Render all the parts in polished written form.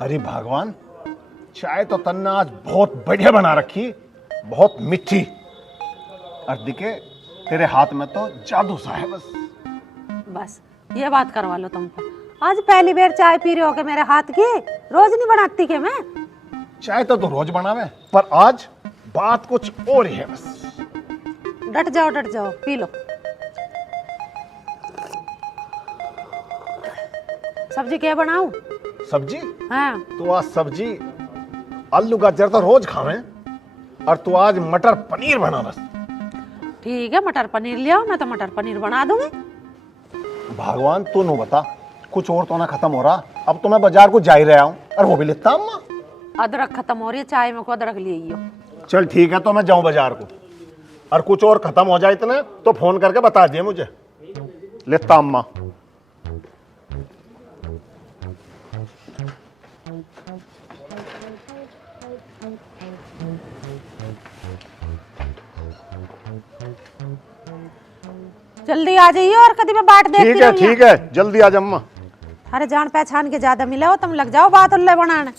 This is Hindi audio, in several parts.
अरे भगवान, चाय तो तन्ने आज बहुत बढ़िया बना रखी, बहुत मीठी। और दिखे तेरे हाथ में तो जादू सा है। बस ये बात करवा लो तुम तो। आज पहली बार चाय पी रहे हो के मेरे हाथ की? रोज नहीं बनाती के मैं? चाय तो रोज बनावे, पर आज बात कुछ और ही है। बस डट जाओ, पी लो। सब्जी क्या बनाऊं? सब्जी? हाँ। तो आज सब्जी आलू गाजर तो रोज खावे, और तू आज मटर पनीर बना। बस ठीक है, मटर पनीर ले आओ, मैं तो मटर पनीर बना दूंगी। भगवान तू नो बता, कुछ और तो ना खत्म हो रहा। अब तो मैं बाजार को जा ही रहा हूँ, और वो भी लेता अम्मा। अदरक खत्म हो रही है, चाय में को अदरक ले आइयो। चल ठीक है, तो मैं जाऊं बाजार को, और कुछ और खत्म हो जाए इतने तो फोन करके बता दिए मुझे। लेता अम्मा। जल्दी आ जाइए, और कभी मैं बाट देखती रहूं। ठीक है, जल्दी आ जा अम्मा। अरे जान पहचान के ज्यादा मिले हो, तुम लग जाओ बात उल्ले बनाने।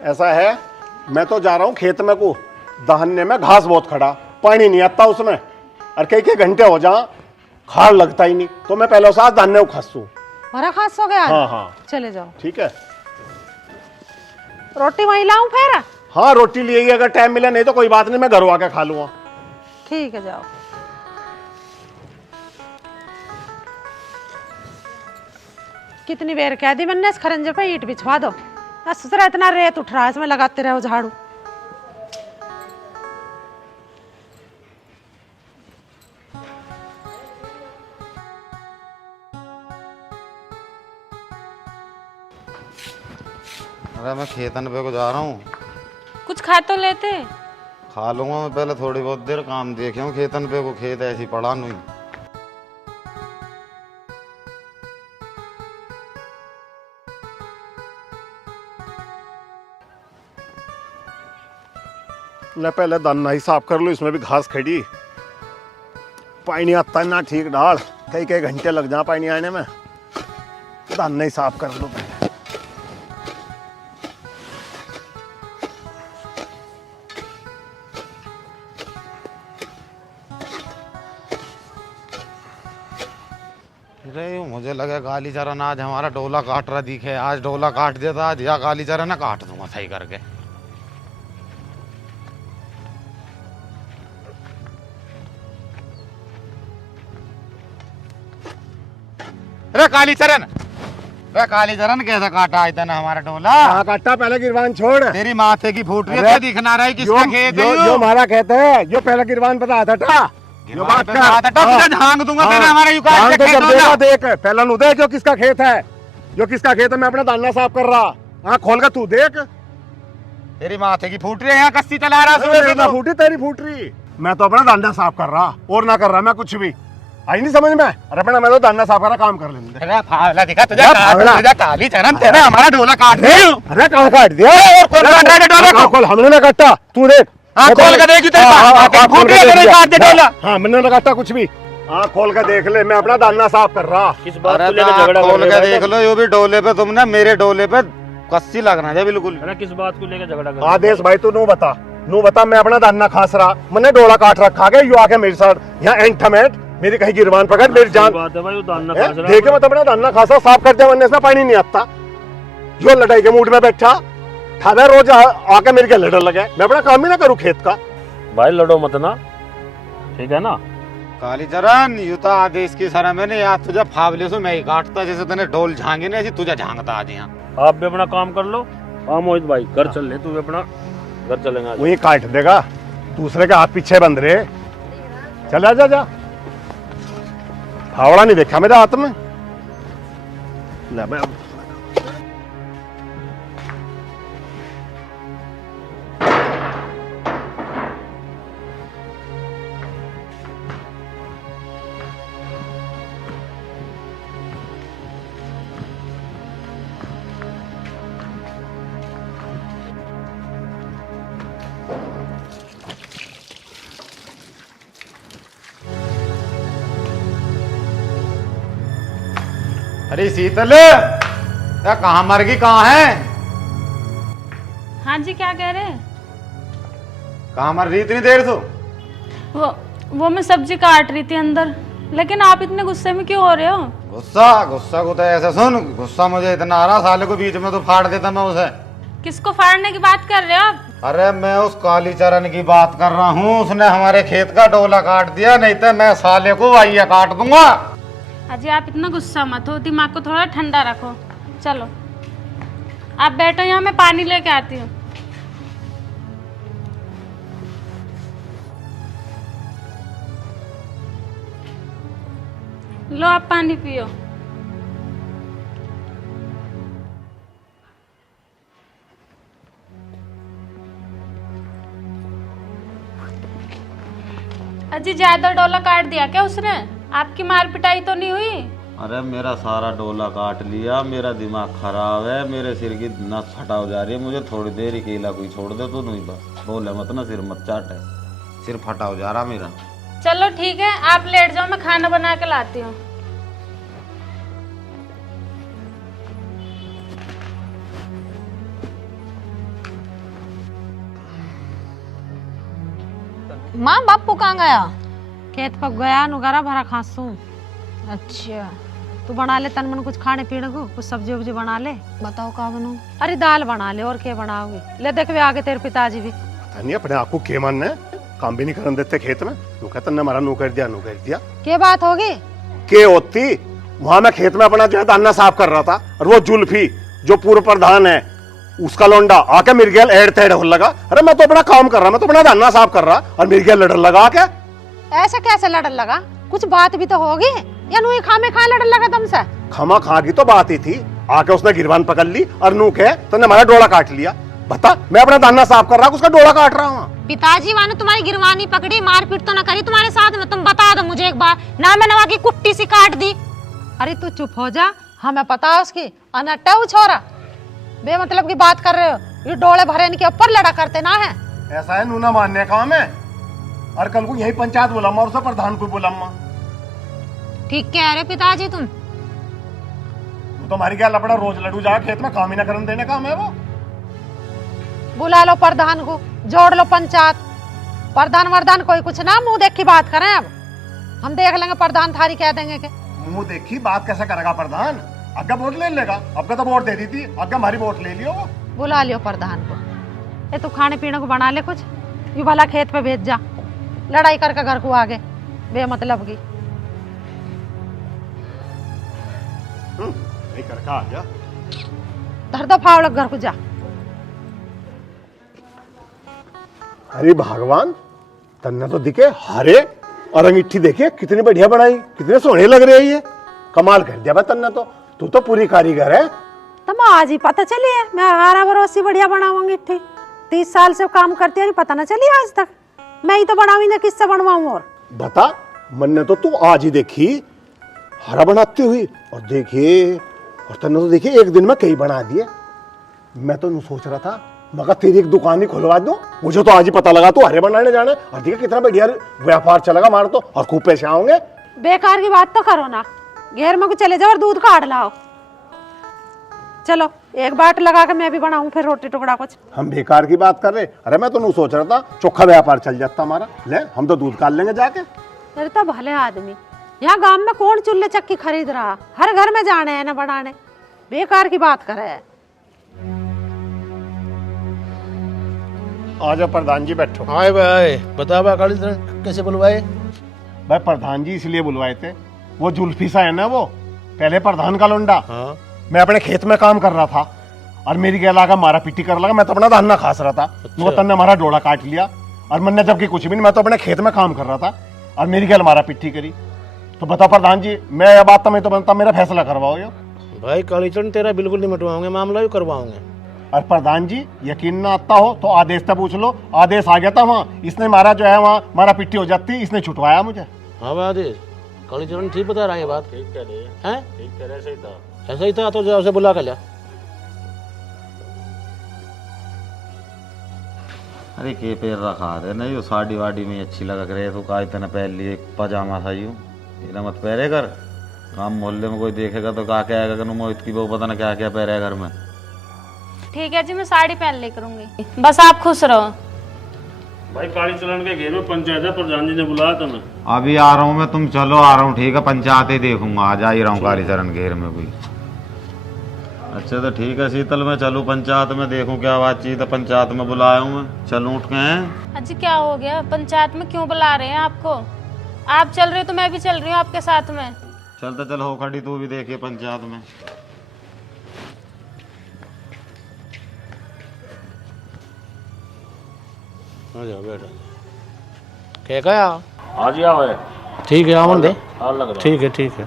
ऐसा है, मैं तो जा रहा हूँ खेत में को दहने में। घास बहुत खड़ा, पानी नहीं आता उसमें, और कई घंटे हो जा खार लगता ही नहीं, तो मैं पहले साथ दहने को खासू। हमारा खास हो गया। हाँ चले जाओ। ठीक है। रोटी वहीं लाऊं फिर? हाँ रोटी लिए, अगर टाइम मिला, नहीं तो कोई बात नहीं, मैं घर आके खा लूंगा। ठीक है, जाओ। कितनी देर कह दी मैंने, इस खरंजे पे ईंट बिछवा दो। ससुरा इतना रेत उठ रहा है, इसमें लगाते रहो झाड़ू। अरे मैं खेतन पे को जा रहा हूँ। कुछ खा तो लेते। खा लूंगा मैं, पहले थोड़ी बहुत देर काम देखे हूँ खेतन पे को। खेत ऐसी पड़ा नहीं। मैं पहले दाना ही साफ कर लूं, इसमें भी घास खड़ी। पानी आता ना ठीक डाल, कई घंटे लग जा पानी आने में। दाना ही साफ कर लूं पहले। अरे मुझे लगा काली चरण आज हमारा डोला काट रहा दिखे। आज डोला काट देता, आज या काली चरण काट दूंगा सही करके। अरे काली चरण, अरे काली चरण कैसा काटा आज तने हमारा डोला? कहाँ काटा? पहले गिरवान छोड़। तेरी माथे की फूट रही है, दिखना रहा है किसका खेत है। यो हमारा खेत है, यो पहले गिरवान पता था यो बात कर। झांग दूंगा तेरे हमारा यू काट के खेत देखा, देख पहले नु देख, जो किसका खेत है, जो किसका खेत है। मैं अपना दाना साफ कर रहा, हाँ खोल कर तू देख। तेरी माथे की फूट रही है, यहाँ कस्ती चला रहा सुबह से। फूटी तेरी फूट रही। मैं तो अपना दाना साफ कर रहा, और ना कर रहा मैं कुछ भी। आई नहीं समझ में? अरे अपना मैं तो दाना साफ कर रहा, काम कर लेंगे। अरे फावला दिखा तुझे काली चरण, तेरा हमारा डोला काट दे। अरे कहाँ काट दिया? और कौन काट रहा है डोला को? खोल, हमने ना काटा, तू देख। हाँ खोल के देखी तेरे फूट रही है, तेरे काट दे डोला। हाँ मैंने ना काटा कुछ भी। हाँ खोल के देख ले, मैं अपना दाना साफ कर रहा। किस बात को लेकर झगड़ा? खोल के देख लो, यो भी डोले पे तुमने मेरे डोले पे कस्सी लगना है बिल्कुल। अरे किस बात को लेकर झगड़ा कर? आदेश भाई तू नू बता, मैं अपना दाना खास रहा, मैंने डोला काट रखा गया, यू आके मेरे साथ यहाँ एंटमेंट मेरी कहीं गिरवान पकड़ मेरी जान। बात है भाई, वो दाना खास रहा। देखे मैं तो अपना दाना खासा साफ कर दिया, वरना इसमें पानी नहीं आता। जो लड़ाई के मूड में बैठा था, रोज आके मेरे के लड़ने लगे। मैं अपना काम ही ना करूँ खेत का। भाई लड़ो मत ना, ठीक है ना? काली चरण यू तो आदेश की सर मैंने याद तुझे फावले से मैं ही काटता, जैसे तूने ढोल झांगे ना ऐसी तुझे झांगता आज यहाँ। आप भी अपना काम कर लो। हाँ मोहित भाई घर चल ले, तू भी अपना घर चलेगा। वही काट देगा, दूसरे के हाथ पीछे बंद रहे। चल जा। फावड़ा नहीं देखा मेरे हाथ में। ले मैं अरे शीतल, कहाँ मर गई, कहाँ है? हाँ जी, क्या कह रहे हैं? कहाँ मर रही इतनी देर से? वो मैं सब्जी काट रही थी अंदर। लेकिन आप इतने गुस्से में क्यों हो रहे हो? गुस्सा को तो ऐसे सुन, गुस्सा मुझे इतना आ रहा, साले को बीच में तो फाड़ देता मैं उसे। किसको फाड़ने की बात कर रहे हो आप? अरे मैं उस काली चरण की बात कर रहा हूँ, उसने हमारे खेत का डोला काट दिया, नहीं तो मैं साले को वाइया काट दूंगा। अजी आप इतना गुस्सा मत हो, दिमाग को थोड़ा ठंडा रखो। चलो आप बैठो यहाँ, मैं पानी लेके आती हूँ। लो आप पानी पियो। अजी ज्यादा डोला काट दिया क्या उसने? आपकी मार पिटाई तो नहीं हुई? अरे मेरा सारा डोला काट लिया, मेरा दिमाग खराब है, मेरे सिर की नस फटा हो जा रही है, मुझे थोड़ी देर ही अकेला कोई छोड़ दे तो नहीं, बस बोले मत ना, सिर मत चाटे, सिर फटा हो जा रहा मेरा। चलो ठीक है, आप लेट जाओ, मैं खाना बना के लाती हूँ। माँ बापू कहाँ गया? खेत पर गया नुगारा भरा खासू। अच्छा तू बना ले तन मन कुछ खाने पीने को, कुछ सब्जी वब्जी बना ले। बताओ क्या बनाऊं? अरे दाल बना ले, और क्या बनाओगी? ले देख वे आगे तेरे पिताजी भी। पता नहीं अपने आपको के मन है, काम भी नहीं करने देते खेत में। नू कहता ने हमारा नू कर दिया। क्या बात होगी? के होती वहां मैं खेत में अपना जो है दाना साफ कर रहा था, और वो जुल्फी जो पूर्व प्रधान है उसका लौंडा आके मेरे गेल एड़ तेड़ हो लगा। अरे मैं तो अपना काम कर रहा, मैं तो अपना दाना साफ कर रहा, और मेरे गेल लड़ लगा क्या? ऐसा कैसे लड़न लगा? कुछ बात भी तो होगी, या नू खामे खा लड़न लगा तुमसे? खमा खा की तो बात ही थी, आके उसने गिरबान पकड़ ली और नू कहे तो हमारा डोला काट लिया। बता, मैं अपना दाना साफ कर रहा, उसका डोला काट रहा हूँ। पिताजी वाने तुम्हारी गिरवानी पकड़ी, मारपीट तो ना करी तुम्हारे साथ में? तुम बता दो मुझे एक बार, ना मैं नवा की कुट्टी सी काट दी। अरे तू चुप हो जा, हमें पता है उसकी अनट्टा छोरा, बेमतलब की बात कर रहे हो। ये डोले भरे इनके ऊपर लड़ा करते ना है। ऐसा है, नू ना मानने का काम है, और कल को यही पंचायत बोला और सब प्रधान को बोला। ठीक कह रहे पिताजी तुम। तो हमारी क्या लपड़ा, रोज लड़ू जा खेत में, काम ही ना करने देने काम है वो। बुला लो प्रधान को, जोड़ लो पंचायत। प्रधान वरदान कोई कुछ ना, मुंह देख की बात करें। अब हम देख लेंगे, प्रधान थारी कह देंगे कि मुंह देखी बात कैसे करेगा प्रधान? अग्गा वोट ले लेगा, अब तो वोट दे दी थी, अग्गा हमारी वोट ले लियो वो। बुला लियो प्रधान को। ये तू खाने पीने को बना ले कुछ, यू भला खेत पे भेज जा, लड़ाई करके घर को आगे बेमतलब की। नहीं करके आ जा, धर दो फावड़ घर को जा। अरे भगवान, तन्ने तो दिखे हरे और अंगीठी देखे कितनी बढ़िया बनाई, कितने सोने लग रहे हैं ये। कमाल कर दिया भाई तन्ने तो, तू तो पूरी कारीगर है। तुम आज ही पता चली है, मैं 18 बरस से बढ़िया बनाऊंगी। ठीक 30 साल से काम करती है, पता ना चली आज तक। मैं ही तो बनाऊंगी ना, किससे बनवाऊं? और बता, मन तो तू आज ही देखी हरा बनाती हुई, और देखिए, और तन्ने तो देखिए एक दिन में कई बना दिए। मैं तो नहीं सोच रहा था मगर तेरी एक दुकान ही खुलवा दूं, मुझे तो आज ही पता लगा तू हरे बनाने जाने, और देखिए कितना बढ़िया व्यापार चलेगा हमारा तो, और खूब पैसे आओगे। बेकार की बात तो करो ना, घेर में को चले जाओ और दूध काट लाओ। चलो एक बाट लगा के मैं भी बनाऊं फिर रोटी टुकड़ा कुछ। हम बेकार की बात कर रहे? अरे मैं तो नहीं सोच रहा था चोखा व्यापार चल जाता हमारा। ले, हम तो दूध काट लेंगे जाके। अरे तो भले आदमी, यहाँ गांव में कौन चूल्हे चक्की खरीद रहा? हर घर में जाने हैं ना बनाने, बेकार की बात करे। आ जाओ प्रधान जी, बैठो। हाय भाई, बता बा काली तरह कैसे बुलवाए? भाई प्रधान जी इसलिए बुलवाए थे, वो जुल्फी सा है ना, वो पहले प्रधान का लौंडा। हाँ। मैं अपने खेत में काम कर रहा था और मेरी गैला का मारा पीटी कर लगा, मैं तो अपना धाना खास रहा था। अच्छा। वो तन ने हमारा डोला काट लिया, और मैंने जबकि कुछ भी नहीं, मैं तो अपने खेत में काम कर रहा था और मेरी गैल मारा पीटी करी। तो बता प्रधान जी, मैं यह बात तो बनता, मेरा फैसला करवाओ यो। भाई कालीचरण तेरा बिल्कुल नहीं मिटवाओगे, मामला भी करवाओगे। और प्रधान जी यकीन ना आता हो तो आदेश तो पूछ लो, आदेश आ गया था वहाँ, इसने मारा जो है वहाँ मारा पिट्टी हो जाती, इसने छुटवाया मुझे। हाँ भाई आदेश, कालीचरण ठीक बता रहा है ये बात। ठीक कह रहे हैं, ठीक कह रहे, ऐसा ही था। ऐसा ही था तो जो उसे बुला कर लिया। अरे के पैर रखा रहे नहीं, वो साड़ी वाड़ी में अच्छी लग रही है, तो का इतना पहन लिए पजामा था यूं, इतना मत पहरे कर। काम मोहल्ले में कोई देखेगा तो कहा क्या आएगा कि मोहित की बहू पता ना क्या क्या पैर है घर में। ठीक है जी, मैं साड़ी पहन ले करूंगी, बस आप खुश रहो। भाई काली चरण के घेर में पंचायत है, प्रधान जी ने बुलाया था मैं। अभी आ रहा हूँ मैं, तुम चलो, आ रहा हूँ। ठीक है, पंचायत ही देखूंगा, आ जा ही रहा हूँ कालीचरण घेर में कोई। अच्छा तो ठीक है शीतल, मैं चलूँ पंचायत में, देखूं क्या बातचीत है। पंचायत में बुलाया हूँ मैं, चलूँ उठ के हैं। अजी क्या हो गया, पंचायत में क्यों बुला रहे हैं आपको? आप चल रहे हो तो मैं भी चल रही हूँ आपके साथ में। चलते चल, हो खड़ी तू भी, देखिए पंचायत में। आ जाओ बेटा। क्या कहा? आज ही आओ है। ठीक है, आवन दे। हाल लग रहा ठीक है ठीक है।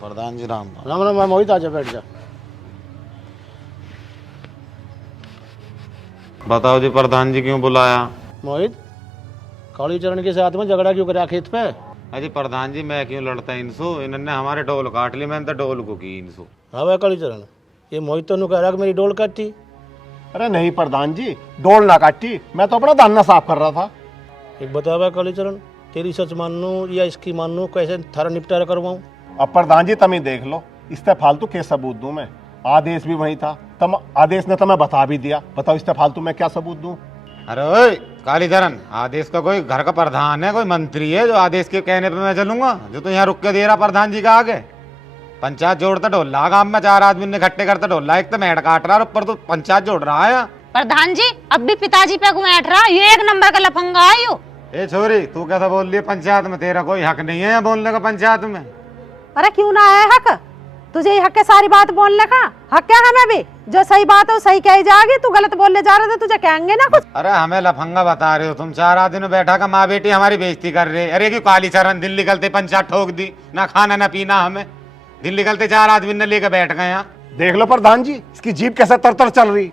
प्रधान जी राम। राम राम। मोहित आजा, बैठ जा। बताओ जी प्रधान जी क्यों बुलाया? मोहित, कालीचरण के साथ में झगड़ा क्यों करा खेत पे? अजी प्रधान जी मैं क्यों लड़ता इनसो, इन्होंने हमारे डोल काट ली, मैंने तो डोल को की इनसो। हाँ भाई कालीचरण, ये मोहित तो कह रहा कि मेरी डोल काटी। अरे नहीं प्रधान जी, डोल ना काटी, मैं तो अपना दाना साफ कर रहा था। एक बता भाई कालीचरण, तेरी सच मानू या इसकी मानू, कैसे थारा निपटारा करवाऊं? अब प्रधान जी तुम ही देख लो, इससे फालतू के सबूत दूं मैं? आदेश भी वही था, तुम आदेश ने तुम्हें बता भी दिया, बताओ इससे फालतू मैं क्या सबूत दूं? अरे ओए कालीचरण, आदेश का कोई घर का प्रधान है, कोई मंत्री है जो आदेश के कहने पे मैं चलूंगा? जो तो यहाँ रुक के दे रहा प्रधान जी का आगे। पंचायत जोड़ता ढोला, गांव में 4 आदमी ने इकट्ठे करता ढोला, एक तो मेड़ काट रहा और ऊपर तो पंचायत जोड़ रहा है। प्रधान जी अब भी पिताजी पे बैठ रहा, ये एक नंबर का लफंगा है यो। ए छोरी, तू कैसा बोल रही है पंचायत में? तेरा कोई हक नहीं है यहाँ बोलने का पंचायत में। अरे क्यों ना है हक? तुझे ही हक है सारी बात बोलने का? हक क्या हमें भी? जो सही बात है वो सही कही जाएगी, तू गलत बोलने जा रहे थे, तुझे कहेंगे ना कुछ। अरे हमें लफंगा बता रहे हो तुम? 4 आदमी बैठा का माँ बेटी हमारी बेइज्जती कर रहे। अरे क्यों कालीचरण, दिन निकलते पंचायत ठोक दी, ना खाना ना पीना हमें। दिन निकलते 4 आदमी ने लेकर बैठ गए यहाँ। देख लो प्रधान जी, इसकी जीभ कैसे तर चल रही।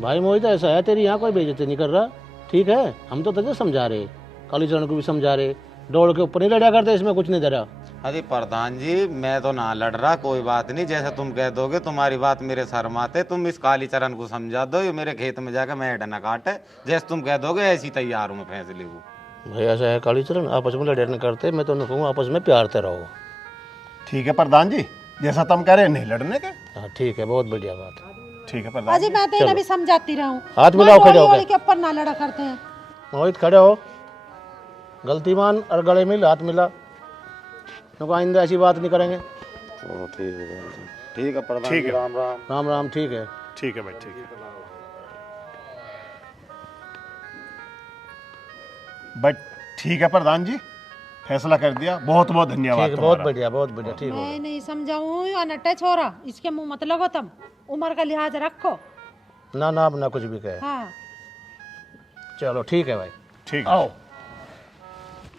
भाई मोहित ऐसा है, तेरी यहाँ कोई बेइज्जती नहीं कर रहा, ठीक है? हम तो तुझे समझा रहे, कालीचरण को भी समझा रहे, डोल के ऊपर नहीं लड़ा करते, इसमें कुछ नहीं धरा। अरे प्रधान जी मैं तो ना लड़ रहा, कोई बात नहीं, जैसा तुम कह दोगे तुम्हारी बात मेरे सर माते। तुम इस कालीचरण को समझा दो, ये मेरे खेत में जाकर मैं न काटे, जैसे तुम कह दोगे ऐसी तैयार हूँ मैं फैसले को। भाई ऐसा है कालीचरण, आपस में लड़े नहीं करते, मैं तो कहूँ आपस में प्यार से रहो। ठीक है प्रधान जी, जैसा तुम कह रहे नहीं लड़ने के। हाँ ठीक है, बहुत बढ़िया बात। ठीक है प्रधान अजी मैं तो इन्हें भी समझाती रहूं, हाथ मिलाओ, खड़े हो गए। के ऊपर ना लड़ा करते हैं। मोहित खड़े हो, गलती मान और गले मिल, हाथ मिला, तो आइंदा ऐसी बात नहीं करेंगे। ठीक है प्रधान ठीक जी, है। राम राम। राम राम। ठीक है ठीक है भाई, ठीक है बट ठीक है प्रधान जी, फैसला कर दिया, बहुत बहुत धन्यवाद। ठीक है, बहुत तुम्हारा। बढ़िया, बहुत बढ़िया। ठीक मैं है, नहीं समझाऊं या नट्टे छोरा, इसके मुंह मत लगो तुम, उम्र का लिहाज रखो। ना ना अब ना कुछ भी कहे। हाँ चलो ठीक है भाई, ठीक है। आओ।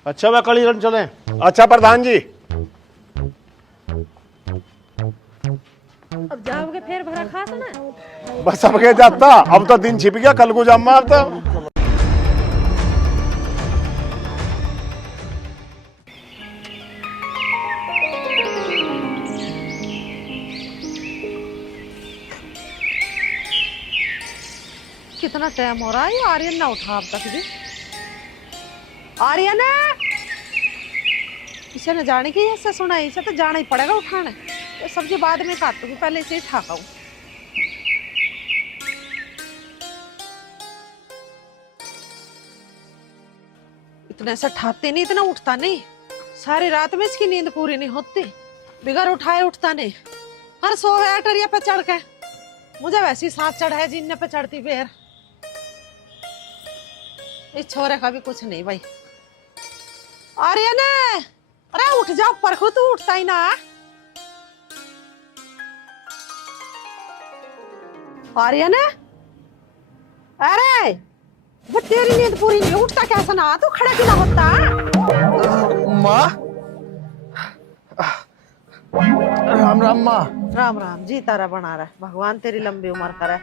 अच्छा भाई कालीचरण चले। अच्छा प्रधान जी, अब जाओगे फिर भरा खास ना। बस अब क्या जाता, अब तो दिन छिप गया, कल को जम्मा अब तो। कितना टाइम हो रहा है, ये आर्यन ना उठा अब तक भी। आर्यन है, इसे न जाने की ऐसे सुना, इसे तो जाना ही पड़ेगा उठाने। ये सब्जी बाद में काटूंगी, पहले इसे ही ठाका हूँ। इतने से ठाते नहीं, इतना उठता नहीं, सारी रात में इसकी नींद पूरी नहीं होती, बिगर उठाए उठता नहीं। हर सोए अटरिया पे चढ़ के, मुझे वैसी सांस चढ़ा है जिन्ने पे चढ़ती फिर। इस छोरे का भी कुछ नहीं भाई। आर्यन, अरे उठ जा, परखो तू उठता ही ना। आर्यन, अरे वो तेरी नींद पूरी नहीं, उठता कैसा ना, तू खड़ा क्यों ना होता? माँ, राम राम माँ। राम राम जी, तारा बना रहा है, भगवान तेरी लंबी उम्र करे।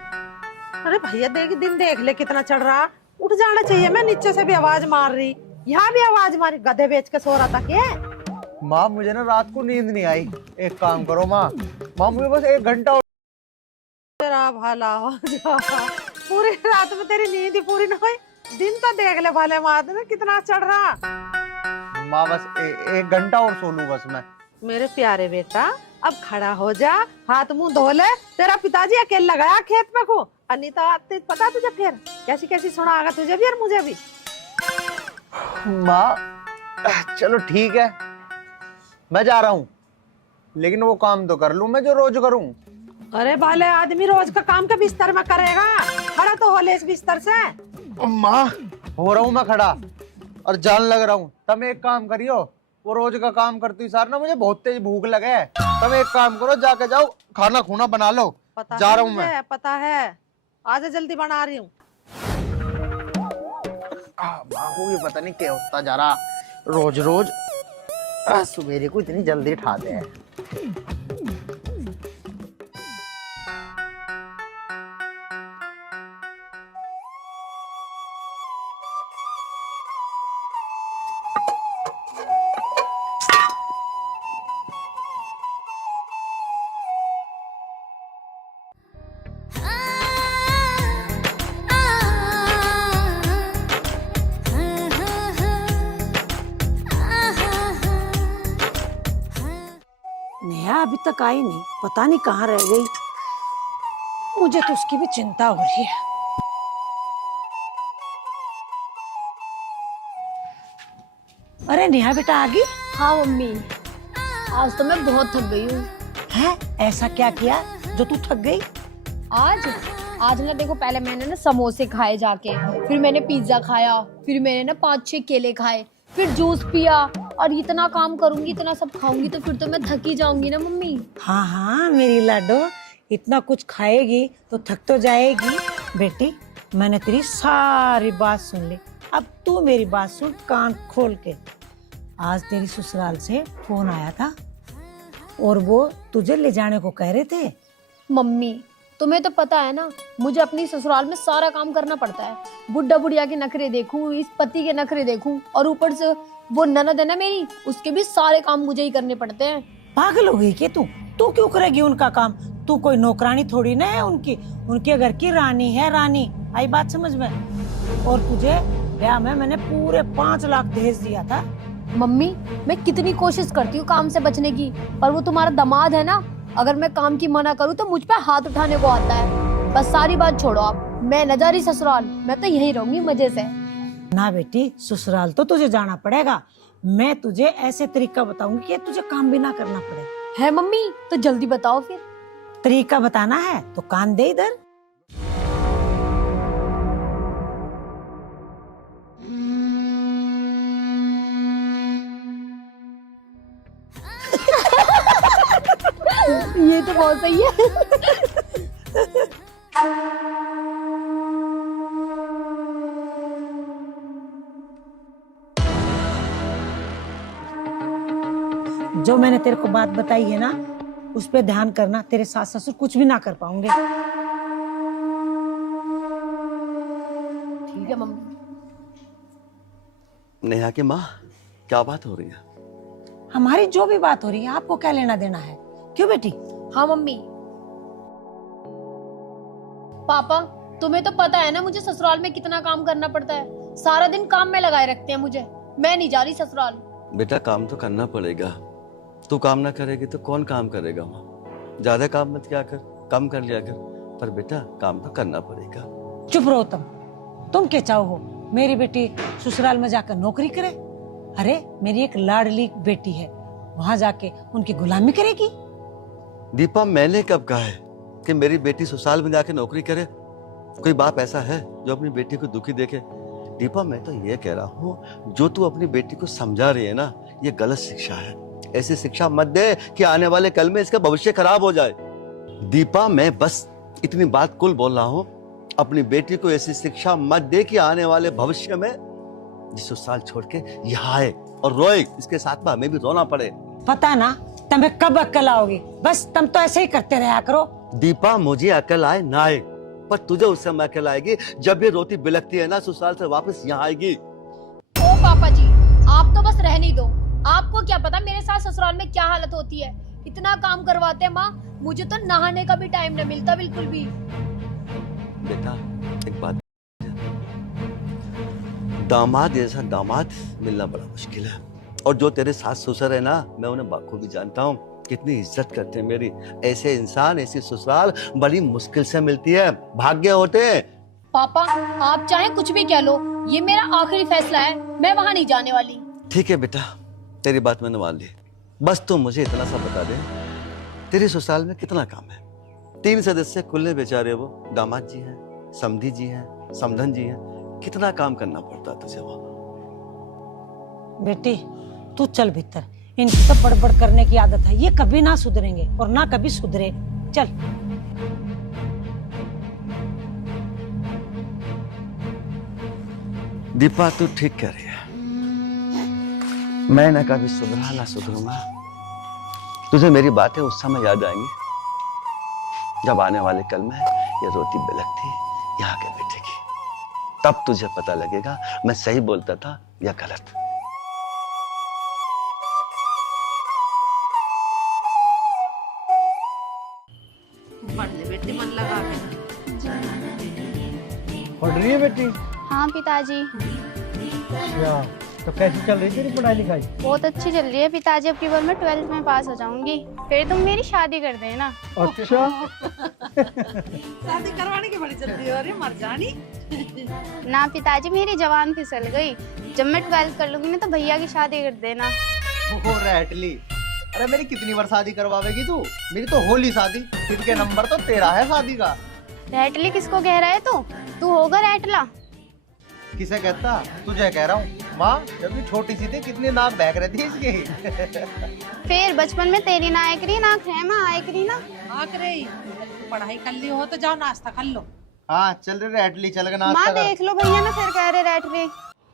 अरे भैया देख, दिन देख ले कितना चढ़ रहा, उठ जाना चाहिए। मैं नीचे से भी आवाज मार रही, यहाँ भी आवाज मारी, गधे बेच के सो रहा था क्या? माँ मुझे ना रात को नींद नहीं आई। एक काम करो माँ, माँ मुझे बस 1 घंटा तेरा भला हो जा। पूरी रात में तेरी नींद ही पूरी ना हुई, दिन तो देख ले भले माँ में कितना चढ़ रहा। माँ बस 1 घंटा और सो लूं बस मैं। मेरे प्यारे बेटा अब खड़ा हो जा, हाथ मुंह धो ले। तेरा पिताजी अकेला गया खेत में को, अनीता पता तुझे फिर कैसी कैसी सुनाएगा तुझे भी और मुझे भी। माँ चलो ठीक है, मैं जा रहा हूँ, लेकिन वो काम तो कर लूं मैं जो रोज करूँ। अरे भले आदमी रोज का काम के बिस्तर में करेगा, खड़ा तो हो ले इस बिस्तर से। माँ हो रहा हूँ मैं खड़ा और जान लग रहा हूँ। तुम एक काम करियो, वो रोज का काम करती सार ना मुझे बहुत तेज भूख लगे है। तुम एक काम करो, जाके जाओ खाना खूना बना लो। पता जा है रहा हूँ मैं। मुझे, पता है, आज जल्दी बना रही हूँ। माँ को भी पता नहीं क्या होता जा रहा रोज रोज। सवेरे को इतनी जल्दी उठाते हैं। नेहा अभी तक आई नहीं, पता नहीं कहाँ रह गई। मुझे तो उसकी भी चिंता हो रही है। अरे नेहा बेटा आ गई? हाँ मम्मी, आज तो मैं बहुत थक गई हूँ। है ऐसा क्या किया जो तू थक गई? आज ना देखो, पहले मैंने ना समोसे खाए जाके, फिर मैंने पिज्जा खाया, फिर मैंने ना 5-6 केले खाए, फिर जूस पिया, और इतना काम करूंगी, इतना सब खाऊंगी तो फिर तो मैं थक ही जाऊंगी ना मम्मी। हाँ हाँ मेरी लाडो, इतना कुछ खाएगी तो थक तो जाएगी। बेटी मैंने तेरी सारी बात सुन ली, अब तू मेरी बात सुन कान खोल के। आज तेरी ससुराल से फोन आया था और वो तुझे ले जाने को कह रहे थे। मम्मी तुम्हें तो पता है ना, मुझे अपनी ससुराल में सारा काम करना पड़ता है। बुढ़ा बुढ़िया के नखरे देखूं, इस पति के नखरे देखूं, और ऊपर से वो ननद है ना मेरी, उसके भी सारे काम मुझे ही करने पड़ते हैं। पागल हो गई क्या तू? तू क्यों करेगी उनका काम? तू कोई नौकरानी थोड़ी ना है उनकी, उनके घर की रानी है, रानी। आई बात समझ में? और तुझे ब्याह में मैंने पूरे 5 लाख दहेज दिया था। मम्मी मैं कितनी कोशिश करती हूँ काम से बचने की, पर वो तुम्हारा दामाद है ना, अगर मैं काम की मना करूँ तो मुझ पे हाथ उठाने को आता है। बस सारी बात छोड़ो आप, मैं न जा रही ससुराल, मैं तो यहीं रहूंगी मजे से। ना बेटी, ससुराल तो तुझे जाना पड़ेगा। मैं तुझे ऐसे तरीका बताऊंगी कि तुझे काम भी ना करना पड़े। है मम्मी? तो जल्दी बताओ फिर। तरीका बताना है तो कान दे इधर। ये तो बहुत सही है। जो मैंने तेरे को बात बताई है ना, उस पे ध्यान करना। तेरे सास ससुर कुछ भी ना कर पाऊंगे। ठीक है मम्मी। नेहा की माँ, क्या बात हो रही है? हमारी जो भी बात हो रही है आपको क्या लेना देना है? क्यों बेटी? हाँ मम्मी। पापा तुम्हें तो पता है ना मुझे ससुराल में कितना काम करना पड़ता है, सारा दिन काम में लगाए रखते हैं मुझे। मैं नहीं जा रही ससुराल। बेटा काम तो करना पड़ेगा, तू काम ना करेगी तो कौन काम करेगा? वहाँ ज्यादा काम मत किया कर, कम कर लिया कर, पर बेटा काम तो करना पड़ेगा। चुप रहो तुम क्या चाहो? मेरी बेटी ससुराल में जाकर नौकरी करे? अरे मेरी एक लाडली बेटी है, वहाँ जाके उनकी गुलामी करेगी? दीपा मैंने कब कहा है कि मेरी बेटी ससुराल में जाके नौकरी करे? कोई बाप ऐसा है जो अपनी बेटी को दुखी देखे? दीपा मैं तो ये कह रहा हूँ, जो तू अपनी बेटी को समझा रही है ना, ये गलत शिक्षा है। ऐसी शिक्षा मत दे कि आने वाले कल में इसका भविष्य खराब हो जाए। दीपा मैं बस इतनी बात कुल बोल रहा हूँ, अपनी बेटी को ऐसी शिक्षा मत दे कि आने वाले भविष्य में जिस साल छोड़ के यहाँ आए और रोए, इसके साथ में हमें भी रोना पड़े। पता ना तुम्हें कब अक्ल आओगी? बस तुम तो ऐसे ही करते रहा करो। दीपा मुझे अकल आए ना आए, पर तुझे उस समय अकल आएगी जब ये रोती बिलखती है ना ससुराल से वापस यहाँ आएगी। ओ पापा जी, आप तो बस रहने दो। आपको क्या पता मेरे साथ ससुराल में क्या हालत होती है। इतना काम करवाते हैं माँ, मुझे तो नहाने का भी टाइम नहीं मिलता बिल्कुल भी। बेटा एक बात, दामाद जैसा दामाद मिलना बड़ा मुश्किल है। और जो तेरे सास ससुर है ना, मैं उन्हें बाखूबी जानता हूँ, कितनी इज्जत करते हैं मेरी। ऐसे इंसान, ऐसी ससुराल बड़ी मुश्किल से मिलती है, भाग्य होते हैं। पापा आप चाहे कुछ भी कह लो, ये मेरा आखिरी फैसला है, मैं वहां नहीं जाने वाली। ठीक है बेटा, तेरी बात मैंने मान ली। बस तू मुझे इतना सा बता दे, तेरे ससुराल में कितना काम है? 3 सदस्य खुले बेचारे, वो दामाद जी हैं, समधी जी हैं, समधन जी हैं, कितना काम करना पड़ता है तुझे वो। बेटी तू चल भीतर, इनकी तो बड़बड़ करने की आदत है, ये कभी ना सुधरेंगे और ना कभी सुधरे। चल। दीपा तू ठीक कह रही है, मैं ना कभी सुधरा ना सुधरूंगा। तुझे मेरी बातें उस समय याद आएंगी जब आने वाले कल में ये रोती बिलखती यहाँ के बैठेगी, तब तुझे पता लगेगा मैं सही बोलता था या गलत। बेटी मन लगा पढ़ रही है बेटी? हाँ पिताजी। अच्छा, तो कैसी चल रही तेरी पढ़ाई लिखाई? बहुत अच्छी चल रही है पिताजी, अब की बार मैं 12th में पास हो जाऊंगी, फिर तुम मेरी शादी कर देना। अच्छा। शादी करवाने की बड़ी जल्दी हो रही है, मर जानी। ना पिताजी, मेरी जवान फिसल गई, जब मैं 12th कर लूंगी ना तो भैया की शादी कर देना। ओ रैटली, अरे मेरी कितनी बार शादी करवावेगी तू? मेरी तो होली शादी, फिर के नंबर तो तेरा है शादी का। रैटली किसको कह रहा है तू होगा रैटला? किसे कहता? तुझे कह रहा हूँ। माँ जब भी छोटी सी थी कितनी नाक बहक रही थी इसकी। फिर बचपन में तेरी नाक रही नाक है माँ, आयक रही ना आक रही। पढ़ाई कर ली हो तो जाओ नाश्ता कर लो। हाँ चल रे रैटली, चल के माँ नाश्ता कर। देख लो भैया ना फिर कह रहे रैटली।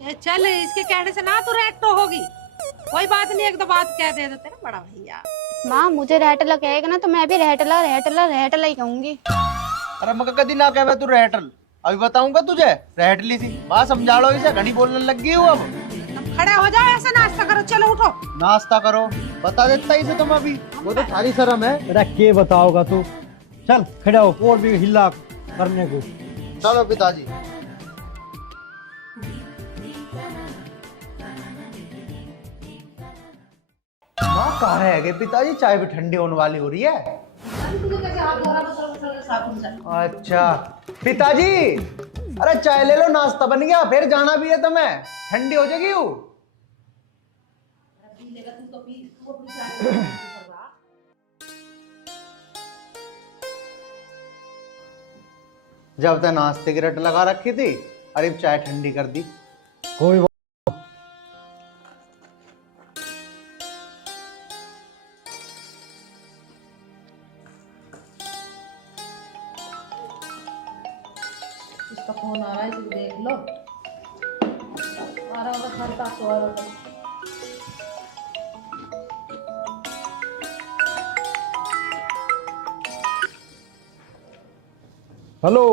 ये चल, इसके कहने से ना तू रेटो होगी। कोई बात नहीं, एक दो बात कह दे देते ना बड़ा भैया। माँ मुझे रैटला कहेगा ना तो मैं भी रैटला रैटला रैटला ही कहूंगी। अरे मगर कभी ना कहे तू रैटल, अभी बताऊंगा तुझे रैटली सी। माँ समझा लो इसे, घनी बोलने लग गई हूँ अब। खड़े हो जाओ, ऐसा नाश्ता करो, चलो उठो। नाश्ता करो बता देता इसे तुम अभी, वो तो थारी शर्म है। अरे के बताओगा तू, चल खड़ा हो और भी हिला करने को। चलो पिताजी। माँ कहाँ रह गए पिताजी? चाय भी ठंडी होने वाली हो रही है। अच्छा पिताजी, अरे चाय ले लो, नाश्ता बन गया, फिर जाना भी है तुम्हें, ठंडी हो जाएगी वो। जब तक नाश्ते की रट लगा रखी थी, अरे चाय ठंडी कर दी। कोई इसका फोन आ रहा है, इसे देख लो। आ रहा होगा घर तक, सो रहा होगा। हेलो,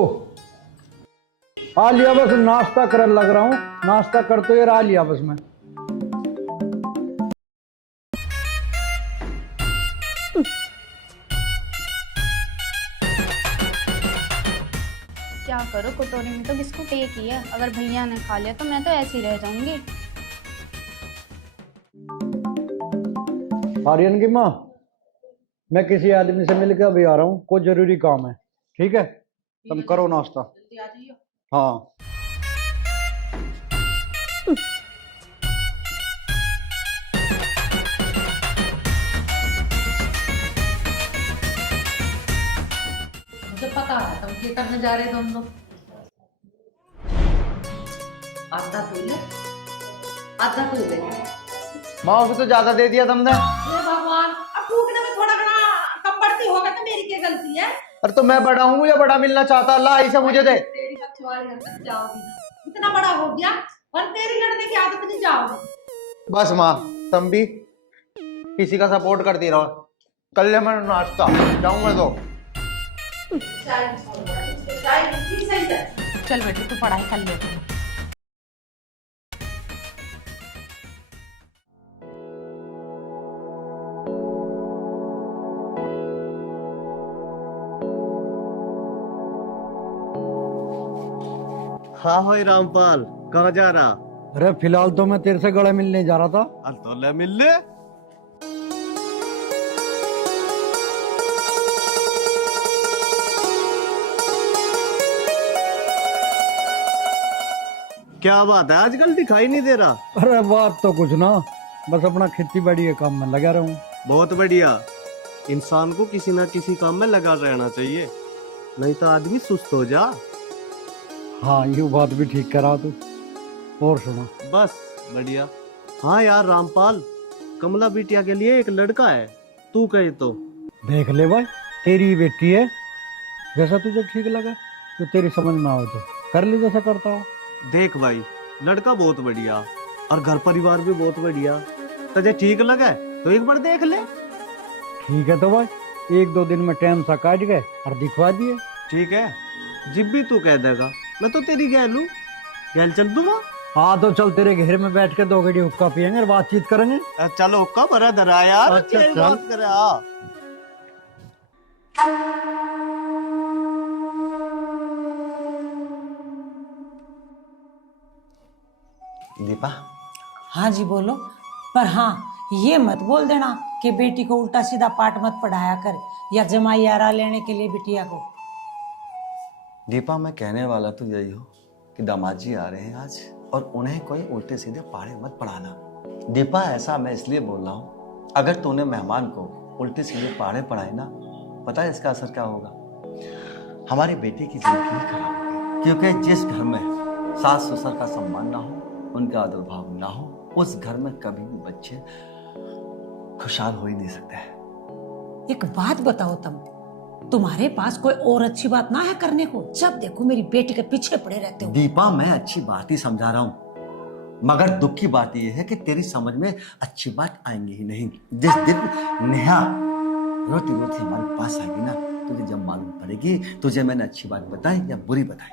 आ लिया बस, नाश्ता कर लग रहा हूँ, नाश्ता कर तो यार आ लिया बस मैं। क्या करो, कटोरी में तो बिस्कुट एक ही है, अगर भैया ने खा लिया तो मैं तो ऐसे ही रह जाऊंगी। आर्यन की माँ, मैं किसी आदमी से मिलकर अभी आ रहा हूँ, कोई जरूरी काम है, ठीक है? तुम करो नाश्ता। हाँ मुझे पता है तुम क्या करने जा रहे तुम लोग। आधा पी ले, आधा पी ले। माँ उसे तो ज्यादा दे दिया तुमने। हे भगवान, अब टूटने में थोड़ा घना कम बढ़ती होगा तो मेरी क्या गलती है? अरे तो मैं बड़ा हूँ या बड़ा मिलना चाहता? अल्लाह इसे मुझे दे। तेरी बच्चों वाली हरकत जाओगी ना, इतना बड़ा हो गया और तेरी लड़ने की आदत नहीं जाओगी। बस माँ तुम भी किसी का सपोर्ट करती रहो। कल ले मैं नाश्ता जाऊंगा तो। चाय चल बेटी तू पढ़ाई कर ले तू। हाँ भाई रामपाल, कहाँ जा रहा? अरे फिलहाल तो मैं तेरे से गले मिलने जा रहा था। अरे तो ले मिल ले। क्या बात है, आजकल दिखाई नहीं दे रहा? अरे बात तो कुछ ना, बस अपना खेती बाड़ी के काम में लगा रहा हूँ। बहुत बढ़िया। इंसान को किसी ना किसी काम में लगा रहना चाहिए, नहीं तो आदमी सुस्त हो जा। हाँ ये बात भी ठीक करा तू। और सुना? बस बढ़िया। हाँ यार रामपाल, कमला बिटिया के लिए एक लड़का है, तू कहे तो। देख ले भाई, तेरी बेटी है, जैसा तुझे ठीक लगा, तो तेरी समझ में आओ तो कर ले जैसा करता हो। देख भाई, लड़का बहुत बढ़िया और घर परिवार भी बहुत बढ़िया, तुझे ठीक लगा तो एक बार देख ले। ठीक है तो भाई, 1-2 दिन में टाइम सा काट गए और दिखवा दिए। ठीक है, जब भी तू कह देगा मैं तो तेरी गैल हूँ, गैल चल दूंगा। हाँ तो चल, तेरे घर में बैठ के 2 घड़ी हुक्का पियेंगे और बातचीत करेंगे। चलो हुक्का भरा धरा यार। अच्छा, यही चल। बात करे। हाँ दीपा, हाँ जी बोलो। पर हाँ, ये मत बोल देना कि बेटी को उल्टा सीधा पाठ मत पढ़ाया कर, या जमाई आरा लेने के लिए बिटिया को। दीपा मैं कहने वाला तो यही हो कि दामाद जी आ रहे हैं आज, और उन्हें कोई उल्टे सीधे पाड़े मत पढ़ाना। दीपा ऐसा मैं इसलिए बोल रहा हूँ, अगर तूने मेहमान को उल्टे सीधे पाड़े पढ़ाए ना, पता है इसका असर क्या होगा? हमारी बेटी की जिंदगी खराब होगी, क्योंकि जिस घर में सास ससुर का सम्मान ना हो, उनका आदर भाव ना हो, उस घर में कभी भी बच्चे खुशहाल हो ही नहीं सकते हैं। एक बात बताओ, तुम्हारे पास कोई और अच्छी बात ना है करने को? जब देखो मेरी बेटी के पीछे पड़े रहते हो। दीपा मैं अच्छी बात ही समझा रहा हूँ, मगर दुख की बात यह है कि तेरी समझ में अच्छी बात आएंगी ही नहीं। जिस दिन नेहा रोती रोती हमारे पास आएगी ना, तुझे जब मालूम पड़ेगी तुझे मैंने अच्छी बात बताई या बुरी बताई।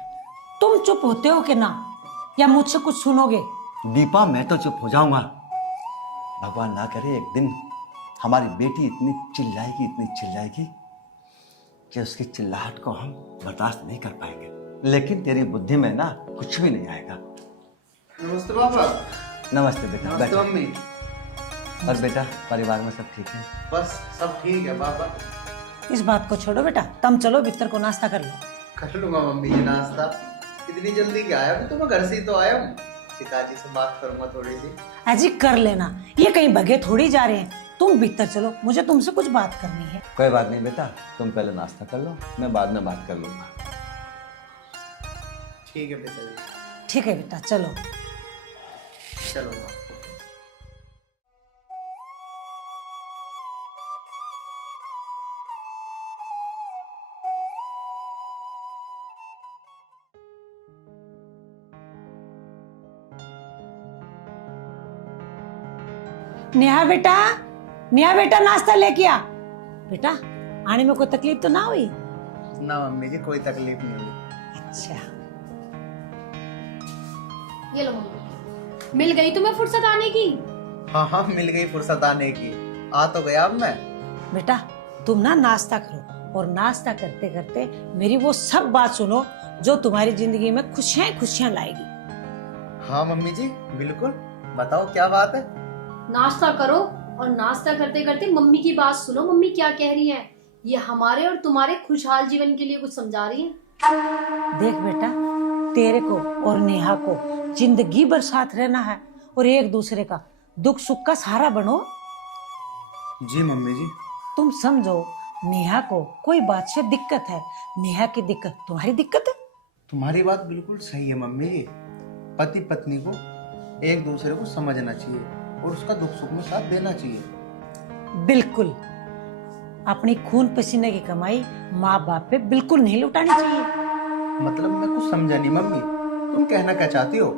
तुम चुप होते हो कि ना, या मुझसे कुछ सुनोगे? दीपा मैं तो चुप हो जाऊंगा। भगवान ना करे एक दिन हमारी बेटी इतनी चिल्लाएगी कि उसकी चिल्लाहट को हम बर्दाश्त नहीं कर पाएंगे। लेकिन तेरी बुद्धि में ना कुछ भी नहीं आएगा। नमस्ते पापा। नमस्ते बेटा। नमस्ते बैठो। मम्मी। और बेटा, परिवार में सब ठीक है? बस सब ठीक है पापा। इस बात को छोड़ो बेटा, तुम चलो भीतर को नाश्ता कर लो। कर लूंगा मम्मी जी नाश्ता। इतनी जल्दी क्या है, अभी तो मैं घर से ही तो आया हूँ। पिताजी से बात करूंगा थोड़ी सी। अजी कर लेना, ये कहीं भगे थोड़ी जा रहे हैं। तुम भीतर चलो, मुझे तुमसे कुछ बात करनी है। कोई बात नहीं बेटा, तुम पहले नाश्ता कर लो, मैं बाद में बात कर लूंगा। ठीक है पिताजी। ठीक है बेटा, चलो। चलो। नेहा बेटा नाश्ता लेके आ। बेटा आने में कोई तकलीफ तो ना हुई? ना मम्मी जी, कोई तकलीफ नहीं हुई। अच्छा। ये लो मम्मी, मिल गई तुम्हें फुर्सत आने की? हाँ मिल गई फुर्सत आने की, आ तो गया अब मैं। बेटा तुम ना नाश्ता करो, और नाश्ता करते करते मेरी वो सब बात सुनो जो तुम्हारी जिंदगी में खुशियां लाएगी। हाँ मम्मी जी बिल्कुल, बताओ क्या बात है। नाश्ता करो और नाश्ता करते करते मम्मी की बात सुनो। मम्मी क्या कह रही हैं? ये हमारे और तुम्हारे खुशहाल जीवन के लिए कुछ समझा रही हैं। देख बेटा, तेरे को और नेहा को जिंदगी भर साथ रहना है, और एक दूसरे का दुख सुख का सहारा बनो। जी मम्मी जी। तुम समझो, नेहा को कोई बात से दिक्कत है, नेहा की दिक्कत तुम्हारी दिक्कत है। तुम्हारी बात बिल्कुल सही है मम्मी जी। पति पत्नी को एक दूसरे को समझना चाहिए और उसका दुख सुख में साथ देना चाहिए। बिल्कुल। अपनी खून पसीने की कमाई माँ बाप पे बिल्कुल नहीं लुटानी चाहिए। मतलब मैं कुछ समझा नहीं मम्मी, तुम कहना क्या चाहती हो?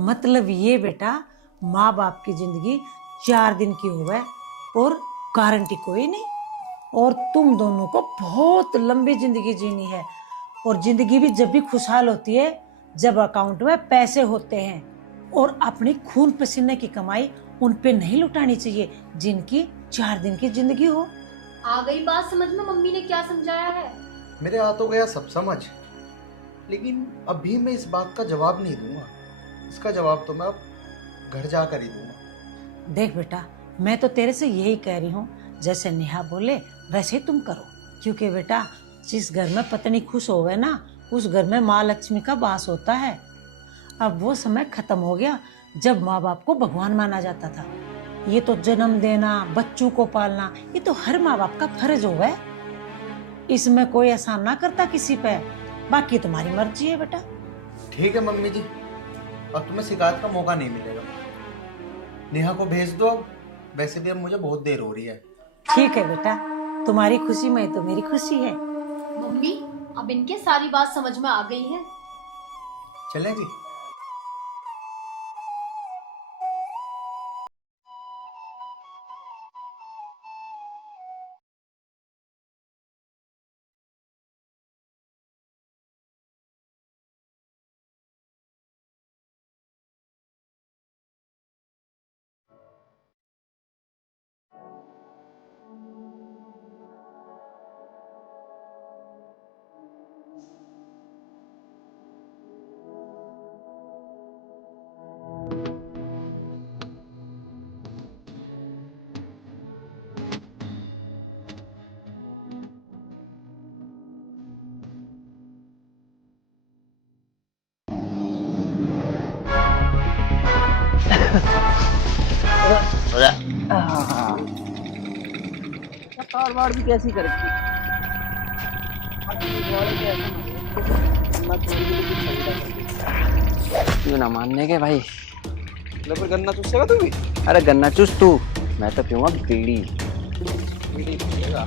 मतलब ये बेटा, माँ बाप की जिंदगी 4 दिन की होवे और गारंटी कोई नहीं, और तुम दोनों को बहुत लंबी जिंदगी जीनी है, और जिंदगी भी जब भी खुशहाल होती है जब अकाउंट में पैसे होते हैं। और अपनी खून पसीने की कमाई उन पे नहीं लुटानी चाहिए जिनकी 4 दिन की जिंदगी हो। आ गई बात समझ में मम्मी ने क्या समझाया है? मेरे आ तो गया सब समझ, लेकिन अभी मैं इस बात का जवाब नहीं दूंगा। इसका जवाब तो मैं अब घर जाकर ही दूंगा। देख बेटा, मैं तो तेरे से यही कह रही हूँ, जैसे नेहा बोले वैसे तुम करो, क्योंकि बेटा जिस घर में पत्नी खुश होवे ना उस घर में माँ लक्ष्मी का वास होता है। अब वो समय खत्म हो गया जब माँ बाप को भगवान माना जाता था। ये तो जन्म देना, बच्चों को पालना, ये तो हर माँ बाप का फर्ज होगा। इसमें कोई एहसान ना करता किसी पे, बाकी तुम्हारी मर्जी है बेटा। ठीक है मम्मी जी, अब तुम्हें शिकायत का मौका नहीं मिलेगा। नेहा को भेज दो अब, वैसे भी अब मुझे बहुत देर हो रही है। ठीक है बेटा, तुम्हारी खुशी में तो मेरी खुशी है। मम्मी अब इनके सारी बात समझ में आ गई है। चलें जी। बार भी कैसी कर रखी क्यों ना मानने के भाई। फिर गन्ना चूसेगा तू भी? अरे गन्ना चूस तू, मैं तो पीऊंगा बीड़ी। बीड़ी पिएगा?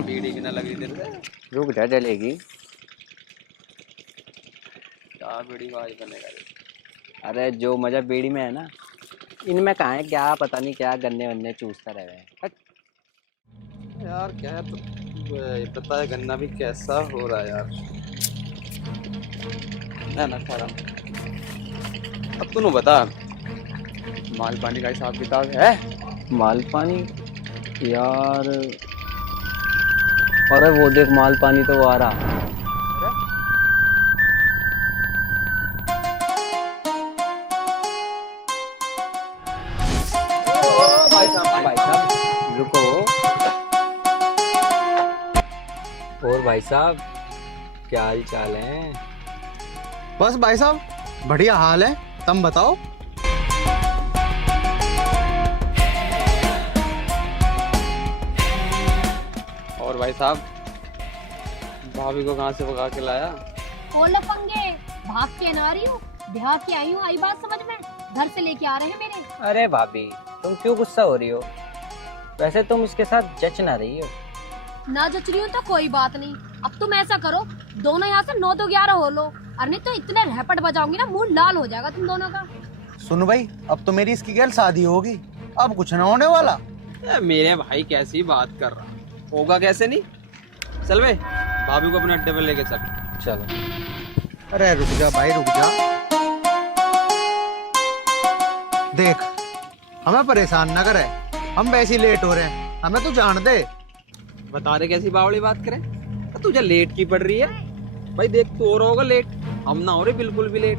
बीड़ी की ना लगी तेरे से? रुक जा, जलेगी। क्या बीड़ी का आज बनेगा? अरे जो मजा बीड़ी में है ना, इनमें कहाँ है। क्या पता नहीं क्या गन्ने वन्ने चूसता रहे। यार क्या है, तो पता है गन्ना भी कैसा हो रहा है यार। ना खा रहा। अब तू बता, माल पानी का हिसाब किताब है? माल पानी यार, अरे वो देख माल पानी तो वो आ रहा। भाई साहब रुको। और भाई साहब क्या हाल चाल है? बस भाई साहब बढ़िया हाल है, तुम बताओ। और भाई साहब भाभी को कहाँ से भगा के लाया? खोल लफंगे, भाग के ना रही हूँ, बिहार की आई हूँ। आई बात समझ में? घर से लेके आ रहे हैं मेरे। अरे भाभी तुम क्यों गुस्सा हो रही हो? वैसे तुम इसके साथ जच ना रही हो। ना जच रही हूँ तो कोई बात नहीं। अब तुम ऐसा करो, दोनों यहाँ से 9-2-11 हो लो, और नहीं तो इतने रैपट बजाऊंगी ना मुंह लाल हो जाएगा तुम दोनों का। सुन भाई, अब तो मेरी इसकी गैल शादी होगी, अब कुछ ना होने वाला। मेरे भाई कैसी बात कर रहा, होगा कैसे नहीं। चल भाई, भाभी को अपने अड्डे पे लेके चल। चलो। अरे रुक जा भाई, रुक जा। देख हमें परेशान न करे, हम वैसे ही लेट हो रहे हैं, हमें तो जान दे। बता दे कैसी बावली बात करे, तुझे लेट की पड़ रही है भाई। देख तू और होगा लेट, हम ना हो रहे बिल्कुल भी लेट।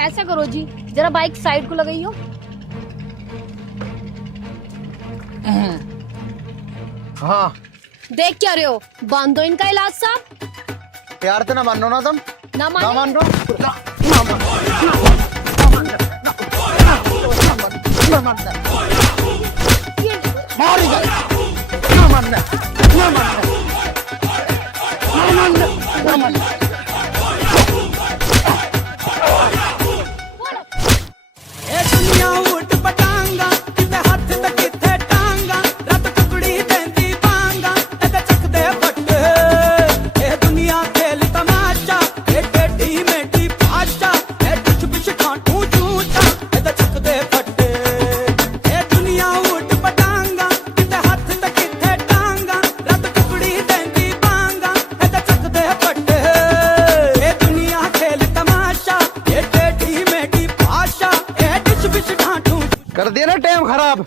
ऐसा करो जी, जरा बाइक साइड को लगाइयो। हाँ देख क्या रहे हो, बांध दो इनका इलाज साहब। प्यार तो ना मानो ना तुम, ना ना मान लो। खराब।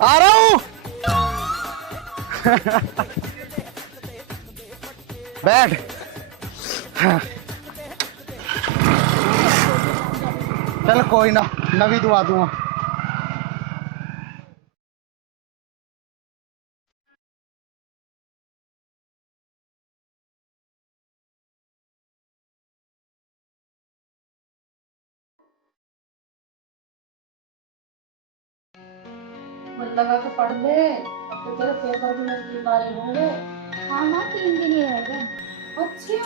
आ रहा हूं। बैठ। चल कोई ना, नवी दुआ दूंगा। लगा के पढ़ ले, अब तो तेरे पेपर भी नजदीक आ रहे होंगे। हाँ माँ, 3 दिन ही रह गए। अच्छा,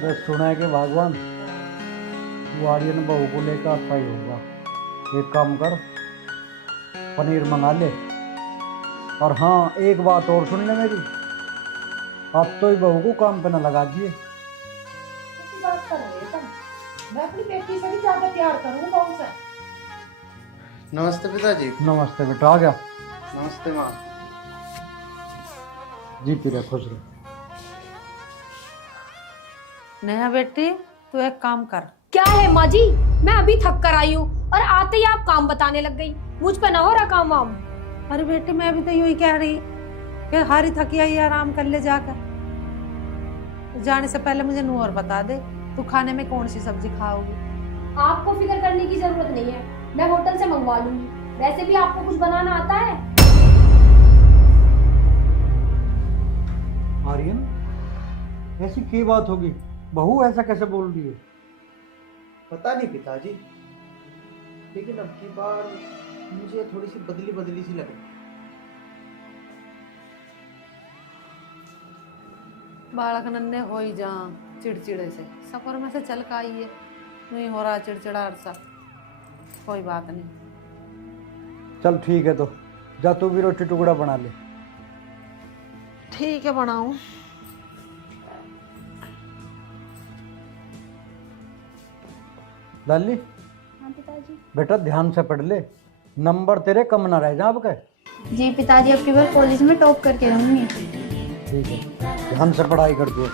बस सुना है कि भगवान वो आर्यन बहू को लेकर आता ही होगा। एक काम कर, पनीर मंगा ले। और हाँ, एक बात और सुन ले मेरी, आप तो ही बहू को काम पे न लगा दिए। कैसी बात कर रहे हो तुम? मैं अपनी बेटी से भी ज्यादा प्यार करूँ बहू से। नमस्ते पिताजी। नमस्ते बेटा, आ गया। नमस्ते माँ। जीती रहे, खुश रहो। नेहा बेटी, तू एक काम कर। क्या है माँ जी, मैं अभी थक कर आई हूँ और आते ही आप काम बताने लग गई। मुझ पे ना हो रहा काम वाम। अरे बेटी, मैं अभी तो यूं ही कह रही कि हारी थकी आई, आराम कर ले जाकर। जाने से पहले मुझे नूर बता दे, तू खाने में कौन सी सब्जी खाओगी? आपको फिक्र करने की जरूरत नहीं है, मैं होटल से मंगवा लूंगी। वैसे भी आपको कुछ बनाना आता है? आर्यन, ऐसी क्या बात होगी? बहू ऐसा कैसे बोल रही है? पता नहीं पिताजी, लेकिन अब की बार मुझे थोड़ी सी बदली बदली सी लगी। बालक नन्हे हो ही जा चिड़चिड़े से, सफर में से चल का आई है, नहीं हो रहा चिड़चिड़ा सा। कोई बात नहीं। चल ठीक है, तो जा तू भी रोटी टुकड़ा बना ले। ठीक है, बनाऊं। लाली, हाँ पिताजी। बेटा ध्यान से पढ़ ले, नंबर तेरे कम ना रह जा आपके। जी पिताजी, अब की बार कॉलेज में टॉप करके रहूंगी। ठीक है, ध्यान से पढ़ाई कर दो।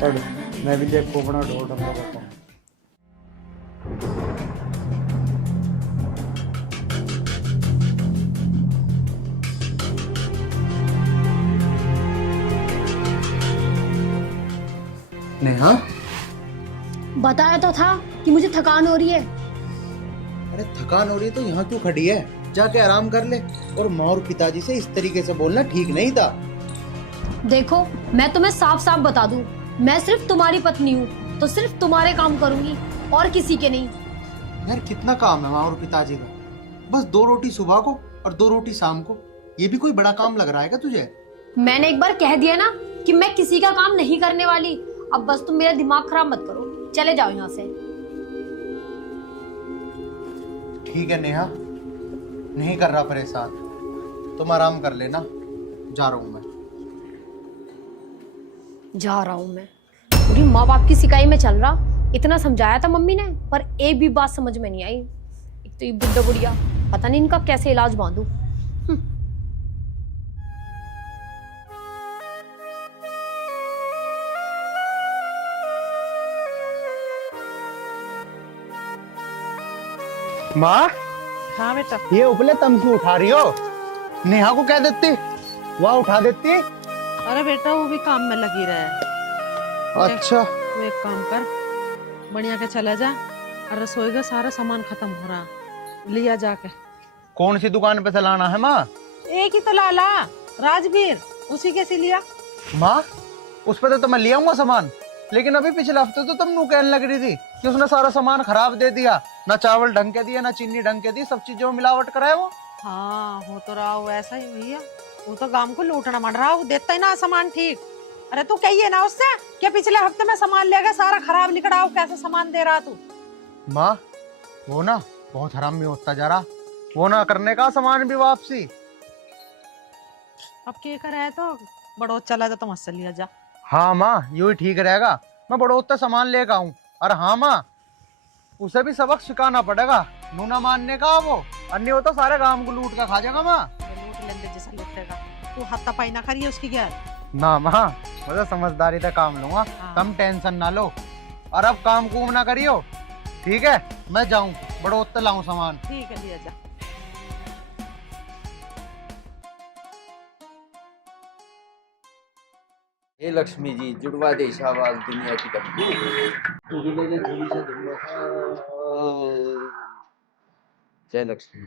पढ़, मैं भी देख को बना ढोल ढंगा करता हूँ। नेहा, बताया तो था कि मुझे थकान हो रही है। अरे थकान हो रही है तो यहाँ क्यों खड़ी है? जाके आराम कर ले। और माँ और पिताजी से इस तरीके से बोलना ठीक नहीं था। देखो, मैं तुम्हें साफ साफ बता दूं, मैं सिर्फ तुम्हारी पत्नी हूँ, तो सिर्फ तुम्हारे काम करूंगी और किसी के नहीं। यार कितना काम है माँ और पिताजी का? बस 2 रोटी सुबह को और 2 रोटी शाम को, ये भी कोई बड़ा काम लग रहा है क्या तुझे? मैंने एक बार कह दिया ना कि मैं किसी का काम नहीं करने वाली। अब बस तुम मेरा दिमाग खराब मत करो, चले जाओ यहाँ से। ठीक है नेहा, नहीं कर रहा परेशान, तुम आराम कर लेना। जा रहा हूँ मैं। जा रहा हूँ मैं? पूरी माँ बाप की सिकाई में चल रहा। इतना समझाया था मम्मी ने, पर एक भी बात समझ में नहीं आई। एक तो ये बुड्ढा बुढ़िया, पता नहीं इनका कैसे इलाज बांधू। माँ, हाँ बेटा। ये उपले तुम क्यों उठा रही हो? नेहा को कह देती, वह उठा देती। अरे बेटा, वो भी काम में लगी रहे। अच्छा, तू एक काम कर, बढ़िया के चला जा, और रसोई का सारा सामान खत्म हो रहा, लिया जाके। कौन सी दुकान पे से लाना है माँ? एक ही तो लाला, राजवीर, उसी के से लिया। माँ, उस पे तो मैं ले आऊंगा सामान, लेकिन अभी पिछले हफ्ते तो तुम नू कहने लग रही थी कि उसने सारा सामान खराब दे दिया, ना चावल ढंग के दिया, ना चीनी ढंग के दी, सब चीजों में मिलावट कराए वो। हाँ, हो तो रहा हो ऐसा ही भैया, वो तो गांव को लूटना मर रहा, वो देता ही ना सामान ठीक। अरे तू कहिए ना उससे कि पिछले हफ्ते में सामान लेगा सारा खराब निकला, कैसे सामान दे रहा तू? माँ, वो ना बहुत हरामी होता जा रहा, वो ना करने का सामान भी वापसी। अब क्या करे है तो बड़ोत चला जा, तो मुझसे लिया जा। हाँ माँ, यू ही ठीक रहेगा, मैं बड़ोत से सामान लेकर आऊँ। और हाँ माँ, उसे भी सबक सिखाना पड़ेगा, नूना मानने का वो, अन्य हो तो सारे गांव को लूट कर खा जाएगा माँ। लूट लेंगे जैसा लूटेगा, तू हाथापाई ना करिए उसकी। क्या ना माँ, मैं तो समझदारी से काम लूंगा, तुम टेंशन ना लो। और अब काम कूम ना करियो, ठीक है? मैं जाऊं, बड़ोत लाऊं सामान। ठीक है भैया जा। हे लक्ष्मी जी, जुड़वा दे शाबाश दुनिया की डब्बू। जय लक्ष्मी।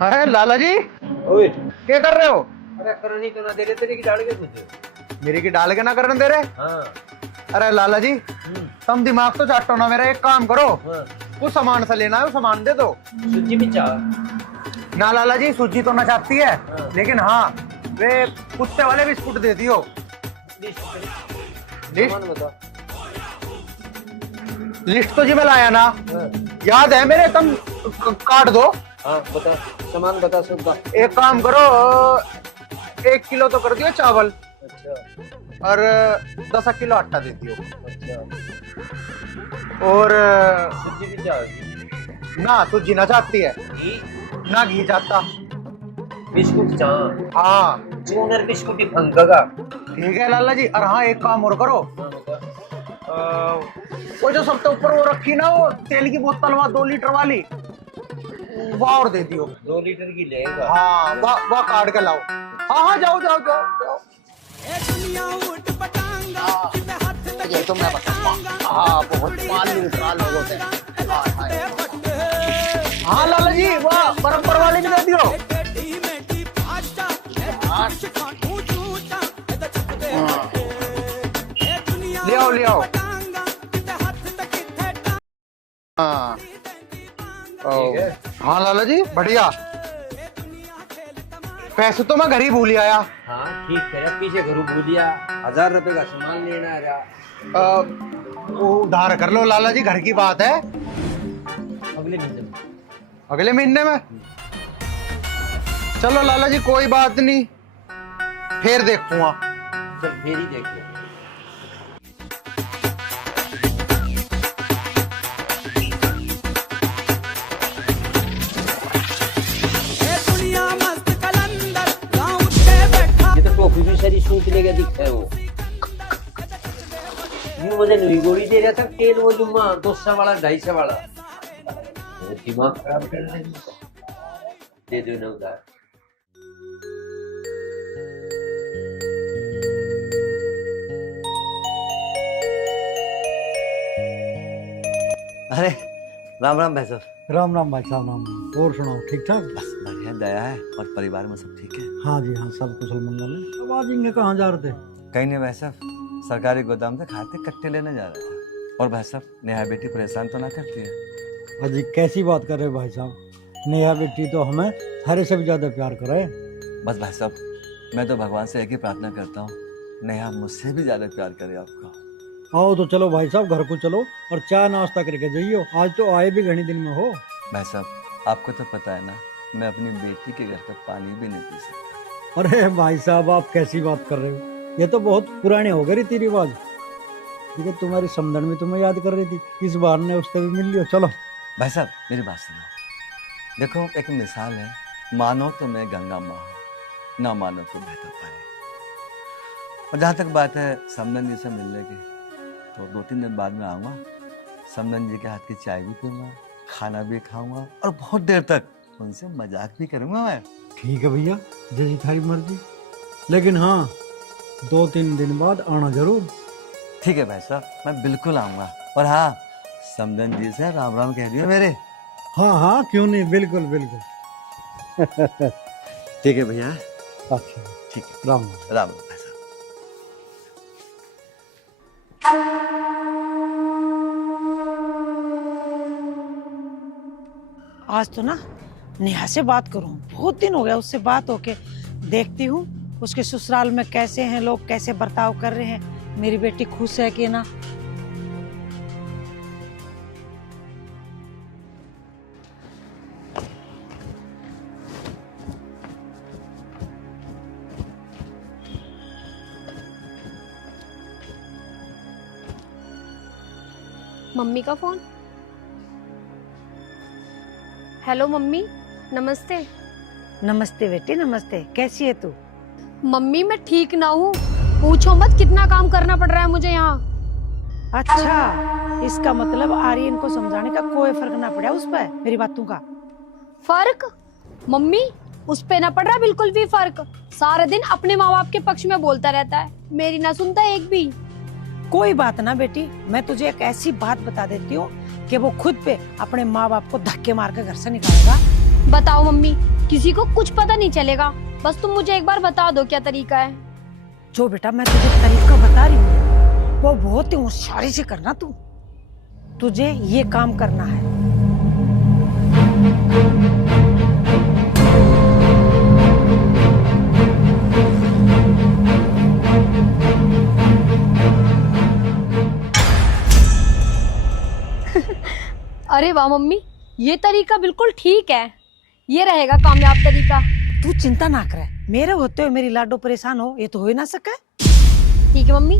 अरे लाला जी, ओए क्या कर रहे हो? अरे करनी तो ना दे रहे, तेरे की डाल के मुझे। मेरी की डाल के ना करने दे रहे? हाँ। अरे लाला जी, तुम दिमाग तो चाटो ना मेरा। एक काम करो, कुछ सामान से लेना है, वो सामान दे दो। सूजी भी चाह ना लाला जी, सूजी तो ना चाहती है, लेकिन हाँ वे कुत्ते वाले बिस्कुट दे दियो। लिस्ट तो जी मैं लाया ना, याद है मेरे? तुम काट दो। हाँ बता, सामान बता सब। एक काम करो, 1 किलो तो कर दियो चावल। अच्छा। और 10 किलो आटा दे दियो। अच्छा। और सूजी भी चाह ना, सूजी ना चाहती है, ना घी चाहता। बिस्कुट चाह। हाँ चूनर बिस्कुट ही फंकेगा। ठीक है लाला जी। और हाँ एक काम और करो, वो जो सबसे ऊपर वो रखी ना, वो तेल की बोतल, वहाँ 2 लीटर वाली, वो और दे दियो। 2 लीटर की लेगा? हाँ वह काट के लाओ। हाँ हाँ जाओ जाओ जाओ जाओ। ये तो मैं बताऊंगा। हाँ बहुत माल निकला लोगों से। हाँ लाला जी, वह बर्फ वाली भी दे दियो। ले आओ ले आओ। हाँ हाँ लाला जी बढ़िया। पैसे तो मैं घर ही भूल आया। हाँ ठीक है, पीछे घरों भूलिया। 1000 रुपए का सामान लेना है। वो उधार कर लो लाला जी, घर की बात है। अगले महीने में। अगले महीने में? चलो लाला जी कोई बात नहीं, फिर देखूंगा। चल फिर ही देखते। टोपी भी सारी सूट लेके दिखता है वो। यूं मुझे नई गोली दे रहा था, तेल वो जुम्मा 200 वाला 250 वाला। वो दिमाग खराब कर रहे हैं। दे दो ना उधार। अरे राम राम भाई साहब। राम राम भाई साहब, राम राम। और सुनाओ, ठीक ठाक? बस बढ़िया, दया है। और परिवार में सब ठीक है? हाँ जी हाँ, सब कुशल मंगल है। अब आज इनके कहाँ जा रहे थे? कहीं नहीं भाई साहब, सरकारी गोदाम से खाते कट्टे लेने जा रहा था। और भाई साहब, नेहा बेटी परेशान तो ना करती है? अजी कैसी बात कर रहे भाई साहब, नेहा बेटी तो हमें हरे से भी ज्यादा प्यार करे। बस भाई साहब, मैं तो भगवान से एक ही प्रार्थना करता हूँ, नेहा मुझसे भी ज्यादा प्यार करे आपको। आओ तो चलो भाई साहब, घर को चलो और चाय नाश्ता करके जाइयो। आज तो आए भी घनी दिन में हो। भाई साहब, आपको तो पता है ना, मैं अपनी बेटी के घर का पानी भी नहीं पी सकता। अरे भाई साहब, आप कैसी बात कर रहे हो? ये तो बहुत पुराने हो गए रीति रिवाज। ठीक है, तुम्हारी समझन भी तुम्हें याद कर रही थी, इस बार ने उससे भी मिल लियो। चलो भाई साहब मेरी बात सुनो। देखो एक मिसाल है, मानो तो मैं गंगा माँ हूँ, ना मानो तो बहता पानी। और जहाँ तक बात है समदन जी से मिलने की, तो 2-3 दिन बाद में आऊँगा। समदन जी के हाथ की चाय भी पीऊँगा, खाना भी खाऊंगा और बहुत देर तक उनसे मजाक भी करूँगा मैं। ठीक है भैया, जैसी थारी मर्जी। लेकिन हाँ, 2-3 दिन बाद आना जरूर। ठीक है भाई साहब, मैं बिल्कुल आऊँगा। और हाँ, समदन जी से राम राम कह दियो मेरे। हाँ हाँ क्यों नहीं, बिल्कुल बिल्कुल। ठीक है भैया। अच्छा ठीक है, राम राम राम भाई साहब। आज तो ना नेहा से बात करूं, बहुत दिन हो गया उससे बात होके। देखती हूँ उसके ससुराल में कैसे हैं लोग, कैसे बर्ताव कर रहे हैं, मेरी बेटी खुश है कि ना। मम्मी का फोन। हेलो मम्मी, नमस्ते। नमस्ते बेटी, नमस्ते। कैसी है तू? मम्मी मैं ठीक ना हूँ, पूछो मत कितना काम करना पड़ रहा है मुझे यहाँ। अच्छा, इसका मतलब आर्यन को समझाने का कोई फर्क ना पड़ा उस पर मेरी बातों का? फर्क? मम्मी उस पे ना पड़ रहा बिल्कुल भी फर्क। सारा दिन अपने माँ बाप के पक्ष में बोलता रहता है, मेरी ना सुनता एक भी। कोई बात ना बेटी, मैं तुझे एक ऐसी बात बता देती हूँ कि वो खुद पे अपने माँ बाप को धक्के मार कर घर से निकालेगा। बताओ मम्मी, किसी को कुछ पता नहीं चलेगा, बस तुम मुझे एक बार बता दो क्या तरीका है। जो बेटा मैं तुझे तरीका बता रही हूँ वो बहुत ही होशियारी से करना। तुझे ये काम करना है। अरे वाह मम्मी, ये तरीका बिल्कुल ठीक है, ये रहेगा कामयाब तरीका। तू चिंता ना करे, मेरे होते हुए मेरी लाडो परेशान हो, ये तो हो ही ना सके। ठीक है मम्मी,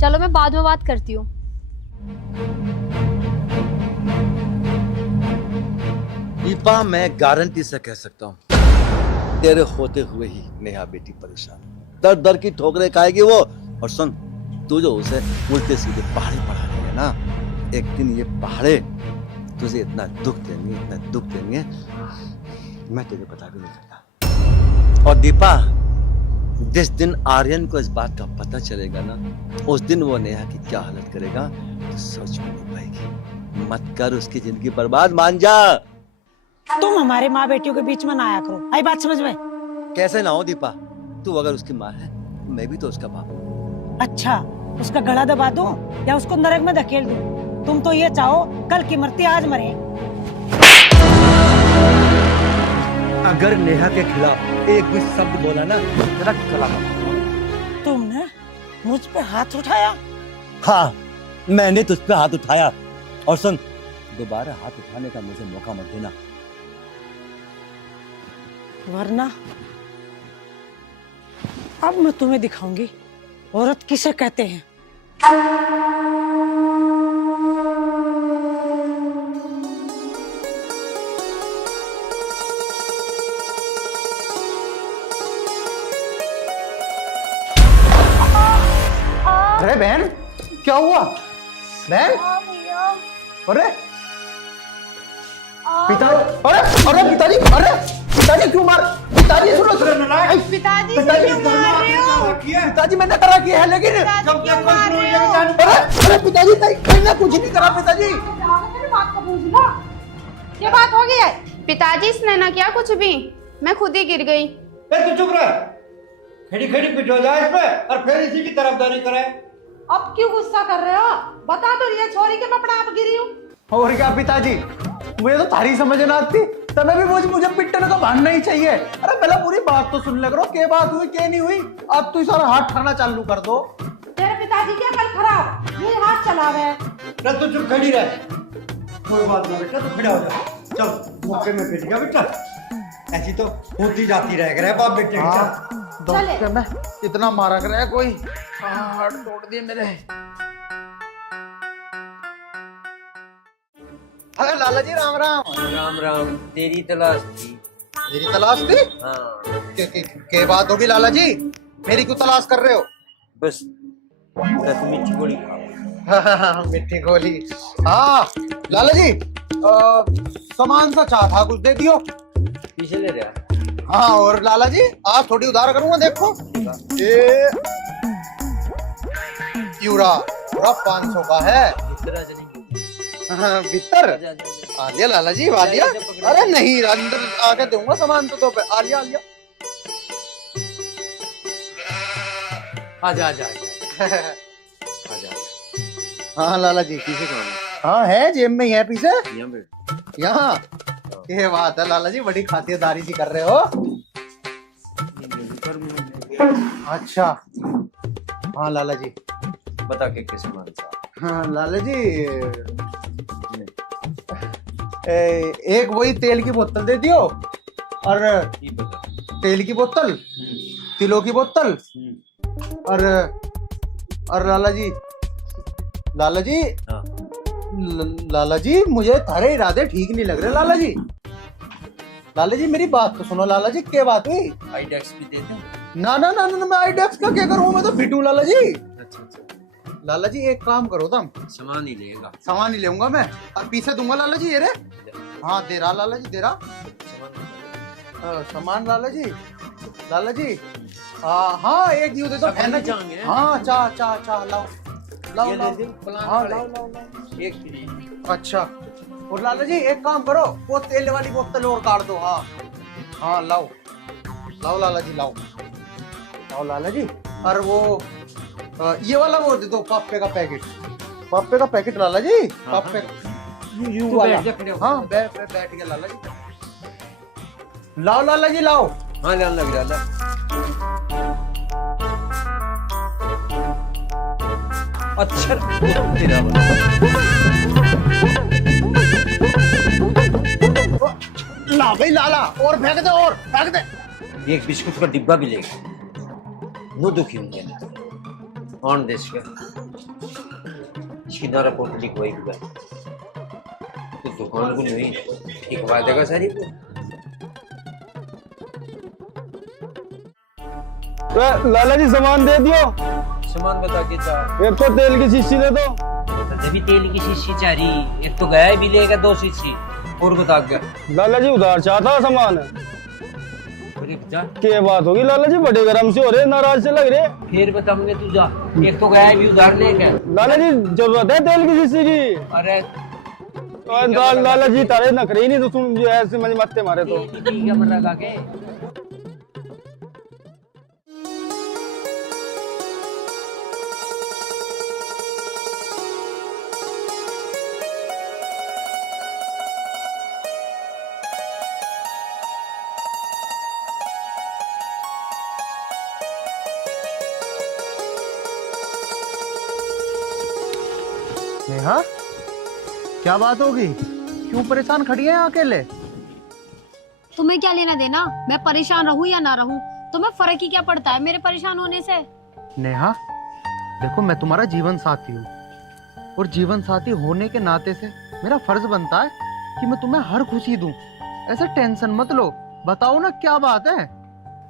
चलो मैं बाद में बात करती हूँ। दीपा, मैं गारंटी से कह सकता हूँ तेरे होते हुए ही नेहा बेटी परेशान, दर दर की ठोकरें खाएगी वो। और सुन, तू जो उसे उल्टे सीधे पहाड़े पढ़ा रही है ना, एक दिन ये पहाड़े तुझे इतना दुख देंगे, इतना दुख देंगे, मैं तुझे बता भी नहीं सकता। और दीपा, जिस दिन आर्यन को इस बात का पता चलेगा ना, उस दिन वो नेहा की क्या हालत करेगा तो सोच भी नहीं पाएगी। मत कर उसकी जिंदगी बर्बाद, मान जा। तुम हमारे माँ बेटियों के बीच में ना आया करो, आई बात समझ में? कैसे ना हो दीपा, तू अगर उसकी माँ है, मैं भी तो उसका बाप हूँ। अच्छा, उसका गला दबा दूं या उसको नरक में धकेल दूं? तुम तो ये चाहो कल की मरती आज मरे। अगर नेहा के खिलाफ एक भी शब्द बोला ना, तेरा गला काट। तुमने मुझ पे हाथ उठाया? हाँ, मैंने तुझ पे हाथ उठाया। और सुन, दोबारा हाथ उठाने का मुझे मौका मत देना, वरना अब मैं तुम्हें दिखाऊंगी औरत किसे कहते हैं। अरे बहन, क्या हुआ बहन? अरे अरे पिताजी, अरे पिताजी क्यों मार? पिताजी सुनो सुनो, पिताजी क्यों मार रहे हो? पिताजी मैंने करा किया है, लेकिन अरे पिताजी मैंने कुछ नहीं करा। पिताजी ये बात हो गई है। पिताजी इसने ना किया कुछ भी, मैं खुद ही गिर गई। तू चुप रह, खड़ी खड़ी पिट हो जाए इस पे और फिर इसी की तरफदारी करे। अब क्यों गुस्सा कर रहे हो? बता तो रही है छोरी के मैं आप गिरी हूँ। और क्या पिताजी, मुझे तो थारी समझ ना आती, तब भी मुझे पिटने का भान नहीं चाहिए। अरे पहले पूरी बात तो सुन ले करो, क्या बात हुई क्या नहीं हुई। अब तू सारा हाथ ठाना चालू कर दो। तेरे पिताजी क्या कल खराब, ये हाथ चला रहे। तू चुप खड़ी रह, कोई बात नहीं बेटा, तू खड़ा हो जा। चल, मौके में पिट गया बेटा, ऐसी तो होती जाती रह गया बाप बेटे के। में इतना मारा कर कोई, हाथ तोड़ दिए मेरे। अरे लाला जी, राम राम। राम राम। तेरी तलाश थी। मेरी तलाश थी? हाँ। के बात होगी लाला जी, मेरी क्यों तलाश कर रहे हो? बस 10 मीठी गोली खाओ। मीठी गोली, हाँ लाला जी, सामान सा चाह था, कुछ दे दियो। पीछे ले रहा। हाँ, और लाला जी आज थोड़ी उधार करूंगा, देखो ये यूरा पूरा 500 का है। भीतर आ लिया लाला जी, आ लिया। अरे नहीं, अंदर आके दूंगा सामान तो पे आ लिया, आ लिया। आजा आजा आजा। हाँ लाला जी, पीछे कौन है? हाँ है, जेब में ही है पीछे, यहाँ। ये बात है लाला जी, बड़ी खातिरदारी सी कर रहे हो। अच्छा हाँ लाला जी, बता के किस मान सा। हाँ लाला जी, एक वही तेल की बोतल दे दियो, और तेल की बोतल, तिलों की बोतल, और लाला जी लाला जी मुझे थारे इरादे ठीक नहीं लग रहे लाला जी। लाला जी मेरी बात तो सुनो लाला जी, क्या बात हुई? आईडेक्स भी दे दो। ना ना ना ना मैं आईडेक्स का क्या करूँ, मैं तो फिटू लाला जी। लाला जी एक काम करो तुम, सामान ही लेगा। सामान ही लेऊंगा मैं, अब पीछे दूंगा लाला जी। ये रे हाँ दे रहा लाला जी, दे रहा सामान लाला जी। लाला जी हाँ एक यूं दे दो। हाँ चाह चाह चाह लाओ लाओ लाओ। हाँ लाओ लाओ लाओ एक। अच्छा और लाला जी एक काम करो, वो तेल वाली बोतल और काट दो। हाँ हाँ लाओ लाओ लाला जी लाओ लाओ लाला जी। और वो ये वाला वो दे दो, पापे का पैकेट। पापे का पैकेट लाला जी, पापे यू वाला। हाँ बैठ गया लाला जी। लाओ लाला जी लाओ। हाँ लाला लग रहा। अच्छा तेरा ला भाई लाला, और फेंक दे, और फेंक दे। एक बिस्कुट का डिब्बा भी लेगा, मुंह दुखी होंगे ऑन देश का। इसकी नारा पोटली कोई भी तो दुकान को नहीं ठीक देगा सारी को। लाला जी सामान दे दियो। सामान बता के चाह। एक तो तेल की शीशी दे दो। तभी तेल की शीशी चाह रही, एक तो गया भी लेगा 2 शीशी और बता गया। लाला जी उधार चाहता सामान। क्या बात होगी लाला जी, बड़े गरम से हो रहे, नाराज से लग रहे। फिर बताऊंगे तू जा, एक तो गया भी उधार लेके। लाला जी जरूरत है तेल की शीशी की। अरे लाला जी तारे नखरे ही नहीं, तो सुन जो ऐसे मजे मत्ते मारे तो क्या मर रहा के। नेहा क्या बात होगी, क्यों परेशान खड़ी है अकेले? तुम्हें क्या लेना देना, मैं परेशान रहूं या ना रहूं, तुम्हें फर्क ही क्या पड़ता है मेरे परेशान होने से। नेहा देखो मैं तुम्हारा जीवन साथी हूँ, और जीवन साथी होने के नाते से मेरा फर्ज बनता है कि मैं तुम्हें हर खुशी दूं। ऐसे टेंशन मत लो, बताओ ना क्या बात है।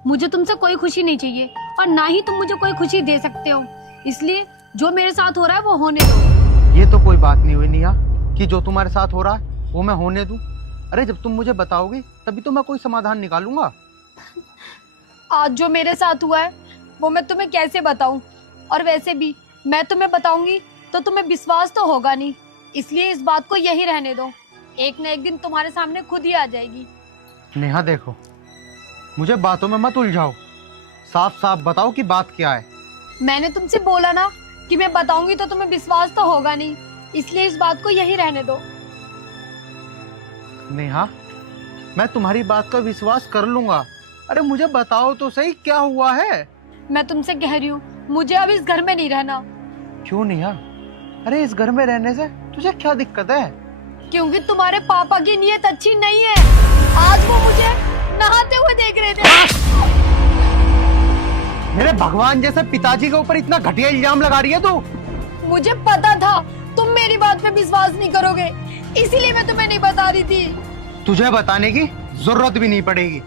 मुझे तुमसे कोई खुशी नहीं चाहिए, और ना ही तुम मुझे कोई खुशी दे सकते हो, इसलिए जो मेरे साथ हो रहा है वो होने दो। ये तो कोई बात नहीं हुई नेहा कि जो तुम्हारे साथ हो रहा है वो मैं होने दूं। अरे जब तुम मुझे बताओगी तभी तो मैं कोई समाधान निकालूंगा। आज जो मेरे साथ हुआ है वो मैं तुम्हें कैसे बताऊं, और वैसे भी मैं तुम्हें बताऊंगी तो तुम्हें विश्वास तो होगा नहीं, इसलिए इस बात को यही रहने दो, एक न एक दिन तुम्हारे सामने खुद ही आ जाएगी। नेहा देखो मुझे बातों में मत उलझाओ, साफ साफ बताओ कि बात क्या है। मैंने तुमसे बोला ना कि मैं बताऊंगी तो तुम्हें विश्वास तो होगा नहीं, इसलिए इस बात को यही रहने दो। नेहा मैं तुम्हारी बात का विश्वास कर लूंगा, अरे मुझे बताओ तो सही क्या हुआ है। मैं तुमसे कह रही हूँ मुझे अब इस घर में नहीं रहना। क्यों नेहा, अरे इस घर में रहने से तुझे क्या दिक्कत है? क्योंकि तुम्हारे पापा की नीयत अच्छी नहीं है, आज वो मुझे नहाते हुए देख रहे थे। मेरे भगवान जैसे पिताजी के ऊपर इतना घटिया इल्जाम लगा रही है तू। मुझे पता था तुम मेरी बात पे विश्वास नहीं करोगे, इसीलिए मैं तुम्हें नहीं बता रही थी। तुझे बताने की जरूरत भी नहीं पड़ेगी।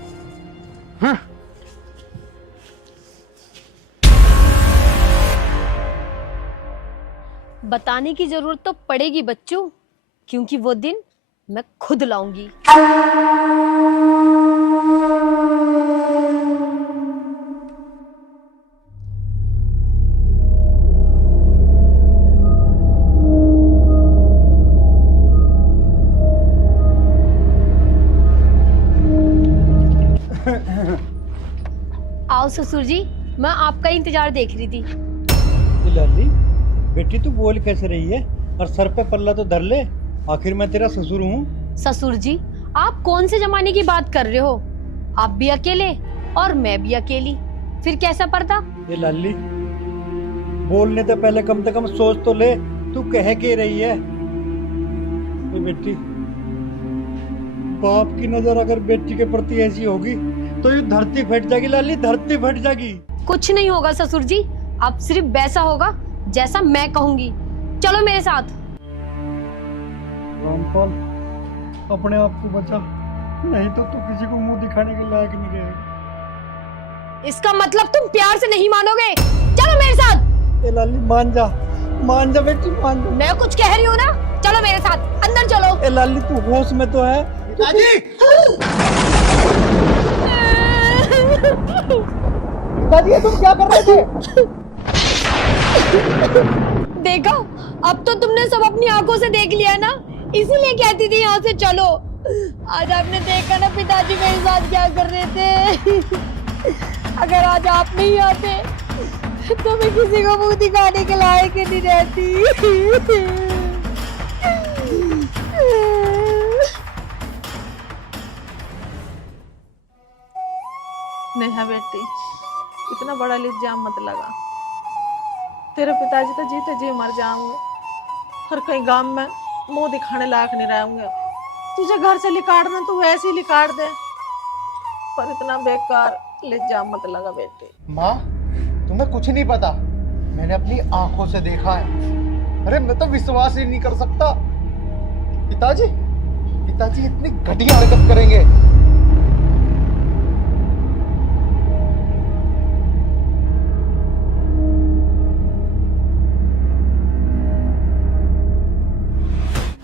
बताने की जरूरत तो पड़ेगी बच्चों, क्योंकि वो दिन मैं खुद लाऊंगी। आओ ससुर जी, मैं आपका इंतजार देख रही थी। लाली बेटी तू बोल कैसे रही है, और सर पे पल्ला तो धर ले, आखिर मैं तेरा ससुर हूँ। ससुर जी आप कौन से जमाने की बात कर रहे हो, आप भी अकेले और मैं भी अकेली, फिर कैसा पर्दा। ये लाली बोलने से पहले कम से कम सोच तो ले, तू कह के रही है। बेटी बाप की नजर अगर बेटी के प्रति ऐसी होगी तो ये धरती फट जाएगी लाली, धरती फट जाएगी। कुछ नहीं होगा ससुर जी, अब सिर्फ वैसा होगा जैसा मैं कहूंगी। चलो मेरे साथ। रामपाल, अपने आप को बचा, नहीं तो तू किसी को मुंह दिखाने के लायक नहीं रहेगा। इसका मतलब तुम प्यार से नहीं मानोगे। चलो मेरे साथ। ए लाली मान जा बेटी, मान जा। मैं कुछ कह रही हूँ ना, चलो मेरे साथ अंदर चलो। ए लाली तू होश में तो है? पिताजी! पिताजी तुम क्या कर रहे थे? देखो, अब तो तुमने सब अपनी आंखों से देख लिया ना, इसीलिए कहती थी यहाँ से चलो। आज आपने देखा ना पिताजी मेरे साथ क्या कर रहे थे। अगर आज आप नहीं आते तो मैं किसी को मुंह दिखाने के लायक नहीं रहती। नेहा बेटी, इतना बड़ा इल्जाम मत लगा। तेरे पिताजी तो जीते जी मर जाएंगे और कहीं गांव में मुंह दिखाने लायक नहीं रहेंगे। तुझे घर से लिकाड़ना तो वैसे ही लिकाड़ दे, पर इतना बेकार इल्जाम मत लगा बेटी। माँ, तुम्हें कुछ नहीं पता, मैंने अपनी आंखों से देखा है। अरे मैं तो विश्वास ही नहीं कर सकता। पिताजी इतनी घटिया हरकत करेंगे।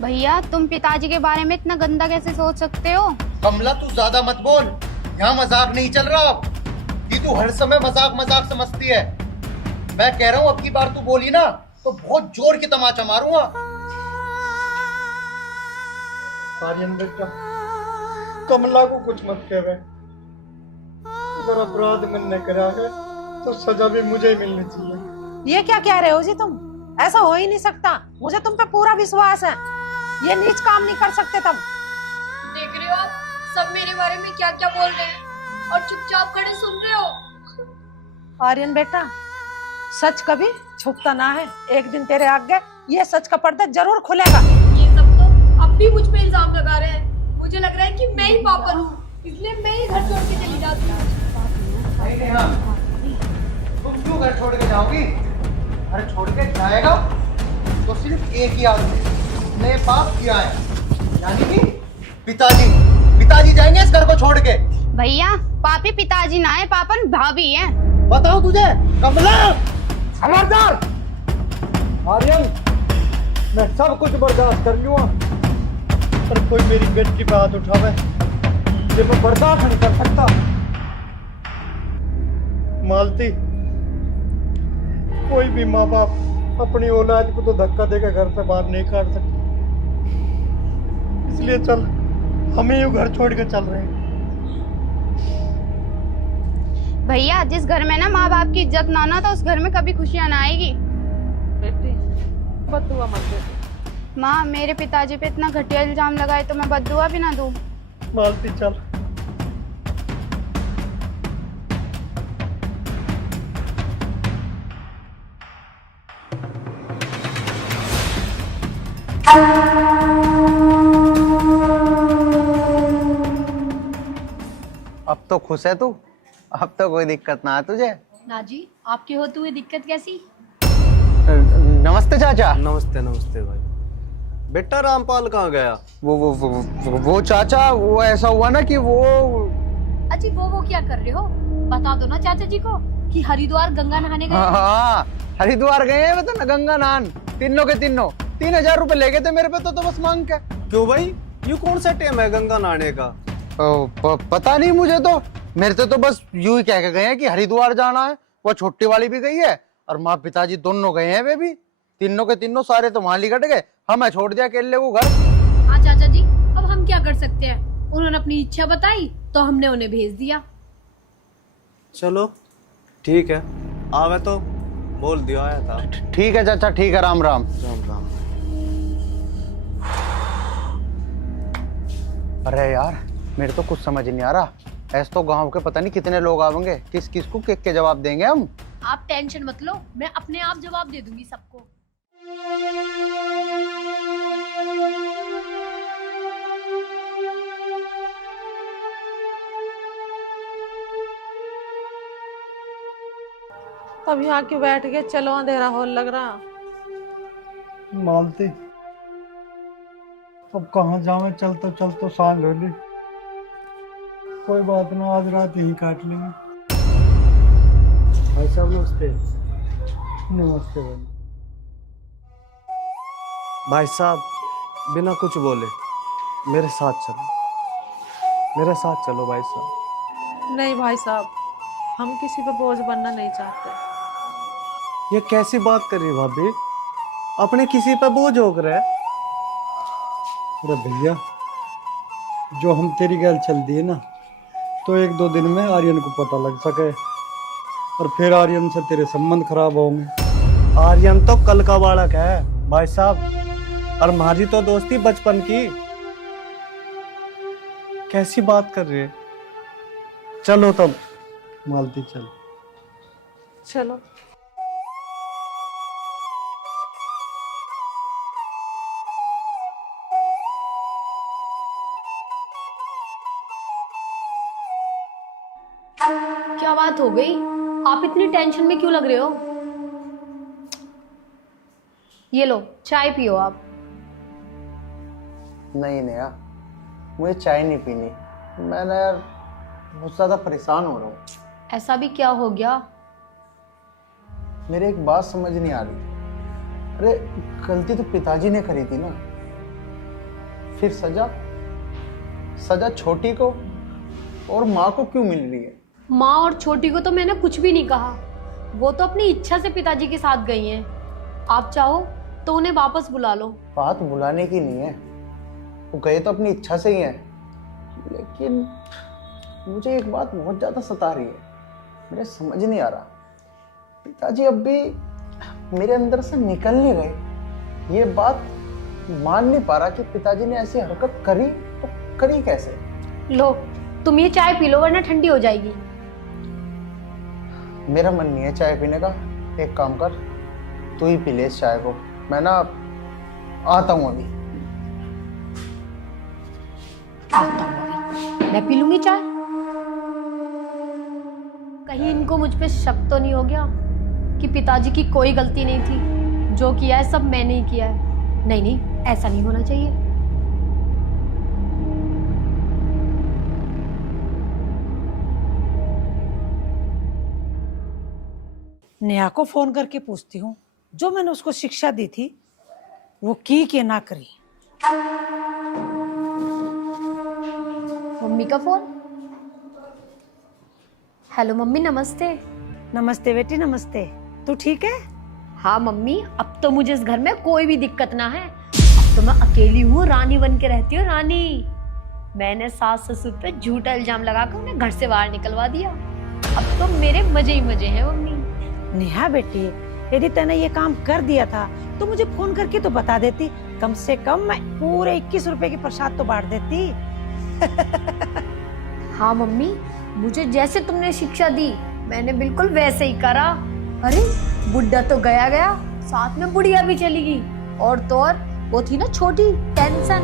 भैया, तुम पिताजी के बारे में इतना गंदा कैसे सोच सकते हो? कमला तू ज्यादा मत बोल, यहाँ मजाक नहीं चल रहा। कि तू हर समय मजाक समझती है। मैं कह रहा हूँ अब की बार तू बोली ना तो बहुत जोर की तमाचा मारूंगा। आर्यन बेटा, कमला को कुछ मत कह रहे। अगर अपराध मैंने करा है तो सजा भी मुझे मिलनी चाहिए। ये क्या कह रहे हो जी तुम? ऐसा हो ही नहीं सकता। मुझे तुम पे पूरा विश्वास है। ये नीच काम नहीं कर सकते तुम। देख रहे हो आप सब मेरे बारे में क्या क्या बोल रहे हैं और चुपचाप खड़े सुन रहे हो। आर्यन बेटा, सच कभी छुपता ना है। एक दिन तेरे आगे ये सच का पर्दा जरूर खुलेगा। ये सब तो अब भी मुझ पे इल्जाम लगा रहे हैं। मुझे लग रहा है कि मैं ही पागल हूँ, इसलिए मैं ही घर छोड़ के चली जाती हूँ। तुम क्यों घर छोड़ के जाओगी? घर छोड़ के जाएगा तो सिर्फ एक ही आदमी, उसने पाप किया है, यानी कि पिताजी जाएंगे इस घर को छोड़ के। भैया, पापी पिताजी ना है, पापन भाभी है। बताओ तुझे कमला, खबरदार। आर्यन, मैं सब कुछ बर्दाश्त कर लूंगा, पर कोई मेरी बेटी पे हाथ उठावे ये मैं बर्दाश्त नहीं कर सकता। मालती, कोई भी माँ बाप अपनी औलाद को तो धक्का देकर घर से बाहर नहीं काट सकते। इसलिए चल, हमें ये घर छोड़ के चल रहे हैं। भैया, जिस घर में ना माँ बाप की इज्जत ना ना तो उस घर में कभी खुशियाँ ना आएगी। बेटी, बददुआ मत दे। माँ, मेरे पिताजी पे इतना घटिया इल्जाम लगाए तो मैं बददुआ भी ना दूँ। मालती चल। अब तो खुश है तू? अब तो कोई दिक्कत ना है तुझे? ना जी, आपके होते हुए दिक्कत कैसी? नमस्ते चाचा। नमस्ते भाई। बेटा रामपाल कहाँ गया? वो चाचा, वो ऐसा हुआ ना कि वो अजी वो क्या कर रहे हो? बता दो ना चाचा जी को कि हरिद्वार गंगा नहाने गए। हाँ, हरिद्वार गए हैं तो गंगा नहान। तीनों के तीनों 3000 रुपए ले गए थे मेरे पे तो बस मांग के। क्यों भाई, ये कौन सा टाइम है गंगा नहाने का? पता नहीं मुझे तो, मेरे तो बस यूं ही कह के गए हैं कि हरिद्वार जाना है। वो छोटी वाली भी गई है और माँ पिताजी दोनों गए हैं। वे भी तीनों के तीनों सारे तो वहां लिकट गए, हमें छोड़ दिया अकेले को घर। हाँ चाचा जी, अब हम क्या कर सकते हैं? उन्होंने अपनी इच्छा बताई तो हमने उन्हें भेज दिया। चलो ठीक है, आवे तो बोल दिया आया था। ठीक है चाचा, ठीक है। राम राम। राम राम। अरे यार, मेरे तो कुछ समझ नहीं आ रहा। ऐसे तो गांव के पता नहीं कितने लोग आवेंगे, किस किस को के जवाब देंगे हम। आप टेंशन मत लो, मैं अपने आप जवाब दे दूंगी सबको। अब यहाँ क्यों बैठ गए? चलो, अंधेरा होने लग रहा। मालती, अब कहाँ जावे, चलते चलते सांझ हो ली। कोई बात ना, आज रात यही काट लेंगे। भाई साहब नमस्ते। नमस्ते भाई। भाई साहब बिना कुछ बोले मेरे साथ चलो, मेरे साथ चलो भाई साहब। नहीं भाई साहब, हम किसी पे बोझ बनना नहीं चाहते। ये कैसी बात कर रही भाभी, अपने किसी पे बोझ हो रहे हैं? अरे भैया, जो हम तेरी गैल चल दिए ना, तो 1-2 दिन में आर्यन को पता लग सके और फिर आर्यन से तेरे संबंध खराब होंगे। आर्यन तो कल का बालक है भाई साहब, और हमारी तो दोस्ती बचपन की। कैसी बात कर रही है? चलो तब मालती चल। चलो। क्या बात हो गई? आप इतनी टेंशन में क्यों लग रहे हो? ये लो चाय पियो आप। नहीं नेहा, मुझे चाय नहीं पीनी। मैं ना यार बहुत ज़्यादा परेशान हो रहा हूँ। ऐसा भी क्या हो गया? मेरे एक बात समझ नहीं आ रही। अरे गलती तो पिताजी ने करी थी ना, फिर सजा छोटी को और माँ को क्यों मिल रही है? माँ और छोटी को तो मैंने कुछ भी नहीं कहा, वो तो अपनी इच्छा से पिताजी के साथ गई हैं। आप चाहो तो उन्हें वापस बुला लो। बात बुलाने की नहीं है, वो गए तो अपनी इच्छा से ही है, लेकिन मुझे एक बात बहुत ज्यादा सता रही है। मुझे समझ नहीं आ रहा, पिताजी अब भी मेरे अंदर से निकल नहीं रहे। ये बात मान नहीं पा रहा कि पिताजी ने ऐसी हरकत करी तो करी कैसे। लो तुम ये चाय पी लो वरना ठंडी हो जाएगी। मेरा मन नहीं है चाय पीने का। एक काम कर, तू ही पी ले इस चाय को। मैं ना आता हूँ अभी। मैं पी लूंगी चाय। कहीं इनको मुझ पे शक तो नहीं हो गया कि पिताजी की कोई गलती नहीं थी, जो किया है सब मैंने ही किया है। नहीं नहीं, ऐसा नहीं होना चाहिए। नेहा को फोन करके पूछती हूँ, जो मैंने उसको शिक्षा दी थी वो की कि ना करी। मम्मी का फोन। हेलो मम्मी, नमस्ते। नमस्ते बेटी, नमस्ते। तू ठीक है? हाँ मम्मी, अब तो मुझे इस घर में कोई भी दिक्कत ना है। अब तो मैं अकेली हूँ, रानी बन के रहती हूँ, रानी। मैंने सास ससुर पे झूठा इल्जाम लगाकर उन्हें घर से बाहर निकलवा दिया। अब तो मेरे मजे ही मजे हैं मम्मी। नेहा बेटी, यदि तूने ये काम कर दिया था तो मुझे फोन करके तो बता देती। कम से कम मैं पूरे 21 रुपए की प्रसाद तो बांट देती। हाँ मम्मी, मुझे जैसे तुमने शिक्षा दी मैंने बिल्कुल वैसे ही करा। अरे बुढ़ा तो गया गया, साथ में बुढ़िया भी चली गई। और तो और वो थी ना छोटी टेंशन,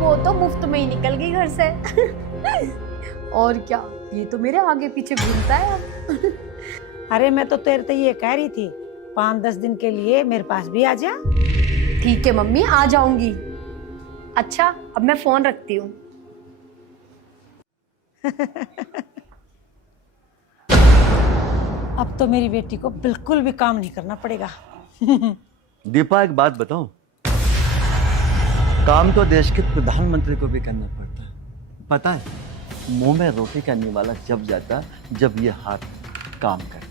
वो तो मुफ्त में ही निकल गई घर से। और क्या, ये तो मेरे आगे पीछे घूमता है अब। अरे मैं तो तेरे से ये कह रही थी, 5-10 दिन के लिए मेरे पास भी आ जा। ठीक है मम्मी, आ जाऊंगी। अच्छा अब मैं फोन रखती हूँ। अब तो मेरी बेटी को बिल्कुल भी काम नहीं करना पड़ेगा। दीपा एक बात बताऊं, काम तो देश के प्रधानमंत्री को भी करना पड़ता है। पता है, मुंह में रोटी करने वाला जब जाता जब ये हाथ काम करता।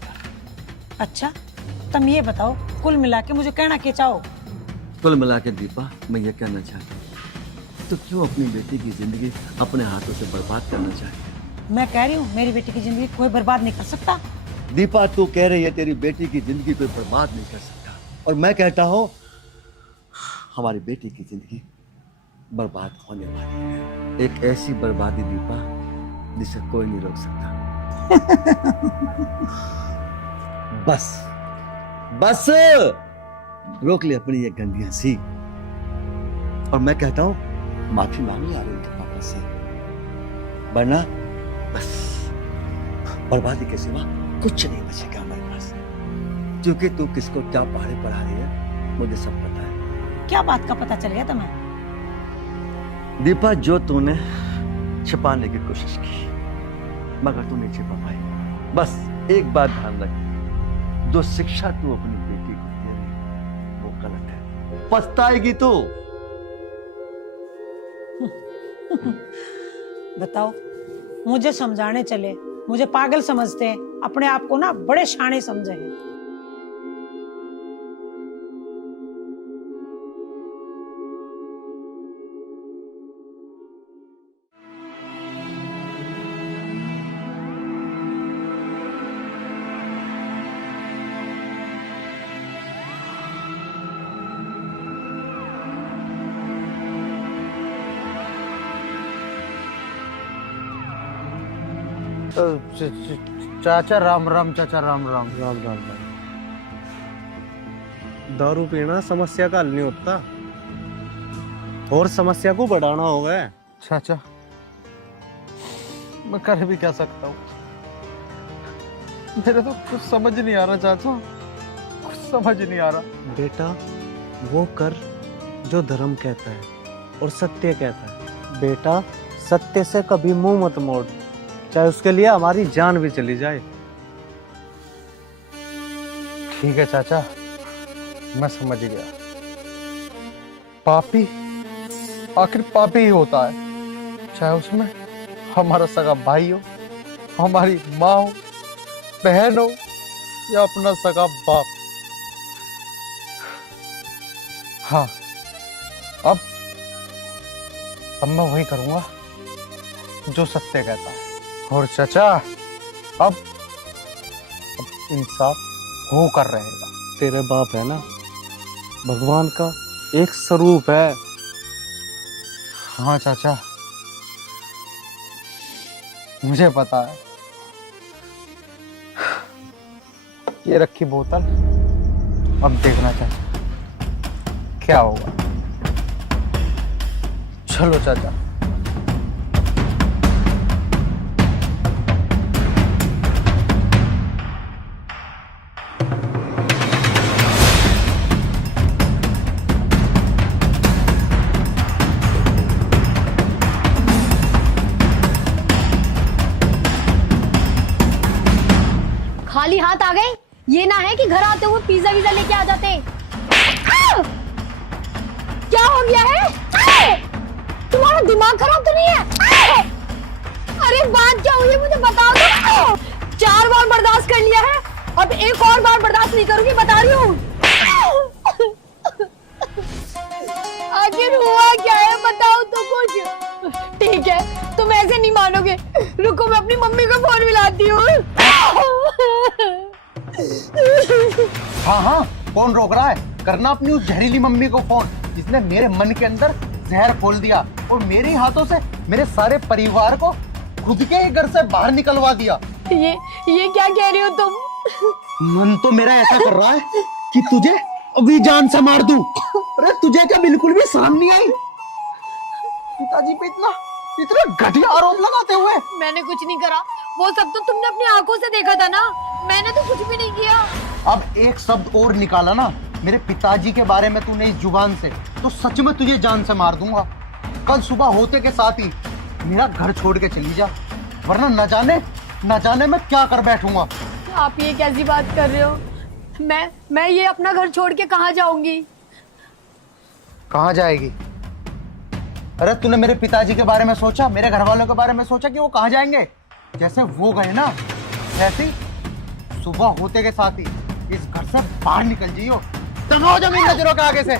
अच्छा तुम ये बताओ, कुल मिला के मुझे कहना क्या चाहो? कुल मिला के दीपा मैं ये कहना चाहता हूँ, तो क्यों अपनी बेटी की जिंदगी अपने हाथों से बर्बाद करना चाहती है? मैं कह रही हूँ मेरी बेटी की जिंदगी कोई बर्बाद नहीं कर सकता। दीपा तू कह रही है तेरी बेटी की जिंदगी कोई बर्बाद नहीं कर सकता, और मैं कहता हूँ हमारी बेटी की जिंदगी बर्बाद होने वाली है। एक ऐसी बर्बादी दीपा जिसे कोई नहीं रोक सकता। बस बस रोक ले अपनी ये गंदी हंसी, और मैं कहता हूं माफी मांग ले आरोही के पापा से, वरना बस बर्बादी के सिवा कुछ नहीं बचेगा हमारे पास। क्योंकि तू किसको क्या पहाड़े पढ़ा रही है मुझे सब पता है। क्या बात का पता चल गया तुम्हें? दीपा, जो तूने छिपाने की कोशिश की मगर तू नहीं छिपा पाई। बस एक बात ध्यान रख, जो शिक्षा तू अपनी बेटी को दे रही वो गलत है, पछताएगी तू। बताओ, मुझे समझाने चले, मुझे पागल समझते हैं, अपने आप को ना बड़े शाणे समझे हैं। चाचा राम राम, चाचा राम राम। राम राम राम। दारू पीना समस्या का हल नहीं होता, और समस्या को बढ़ाना होगा। चाचा मैं कर भी क्या सकता हूँ, मेरे तो कुछ समझ नहीं आ रहा चाचा, कुछ समझ नहीं आ रहा। बेटा, वो कर जो धर्म कहता है और सत्य कहता है। बेटा, सत्य से कभी मुंह मत मोड़, चाहे उसके लिए हमारी जान भी चली जाए। ठीक है चाचा, मैं समझ गया। पापी आखिर पापी ही होता है, चाहे उसमें हमारा सगा भाई हो, हमारी माँ हो, बहन हो या अपना सगा बाप। हाँ, अब मैं वही करूंगा जो सत्य कहता है। और चाचा अब इंसाफ होकर रहेगा। तेरे बाप है ना, भगवान का एक स्वरूप है। हाँ चाचा, मुझे पता है। ये रखी बोतल, अब देखना चाचा क्या होगा। चलो चाचा। खाली हाथ आ गए, ये ना है कि घर आते हुए पिज्जा विज़ा लेके आ जाते। क्या हो गया है? तुम्हारा दिमाग खराब तो नहीं है? अरे बात क्या हुई है मुझे बता दो। 4 बार बर्दाश्त कर लिया है, अब एक और बार बर्दाश्त नहीं करूंगी, बता रही हूँ। आखिर हुआ क्या है, बताओ तो कुछ। ठीक है, तुम ऐसे नहीं मानोगे, रुको मैं अपनी मम्मी को फोन मिलाती हूँ। हाँ हाँ, कौन रोक रहा है? करना अपनी उस जहरीली मम्मी को फोन, जिसने मेरे मन के अंदर जहर खोल दिया और मेरे हाथों से मेरे सारे परिवार को खुद के ही घर से बाहर निकलवा दिया। ये क्या कह रही हो तुम? मन तो मेरा ऐसा कर रहा है कि तुझे अभी जान से मार दूं। अरे तुझे क्या बिल्कुल भी शर्म नहीं आई? पिताजी पे इतना घटिया आरोप लगाते हुए। मैंने कुछ नहीं करा, वो सब तो तुमने अपनी आंखों से देखा था ना, मैंने तो कुछ भी नहीं किया। अब एक शब्द और निकाला ना मेरे पिताजी के बारे में तूने इस जुबान से, तो सच में तुझे जान से मार दूंगा। कल सुबह होते के साथ ही मेरा घर छोड़ के चली जा, वरना न जाने मैं क्या कर बैठूंगा। आप ये कैसी बात कर रहे हो? मैं ये अपना घर छोड़ के कहाँ जाऊंगी? कहाँ जाएगी? अरे तूने मेरे पिताजी के बारे में सोचा, मेरे घर वालों के बारे में सोचा कि वो कहाँ जाएंगे? जैसे वो गए ना, ऐसे सुबह होते के साथ ही इस घर से बाहर निकल जाइयो। दबाओ जमीन नजरों के आगे से,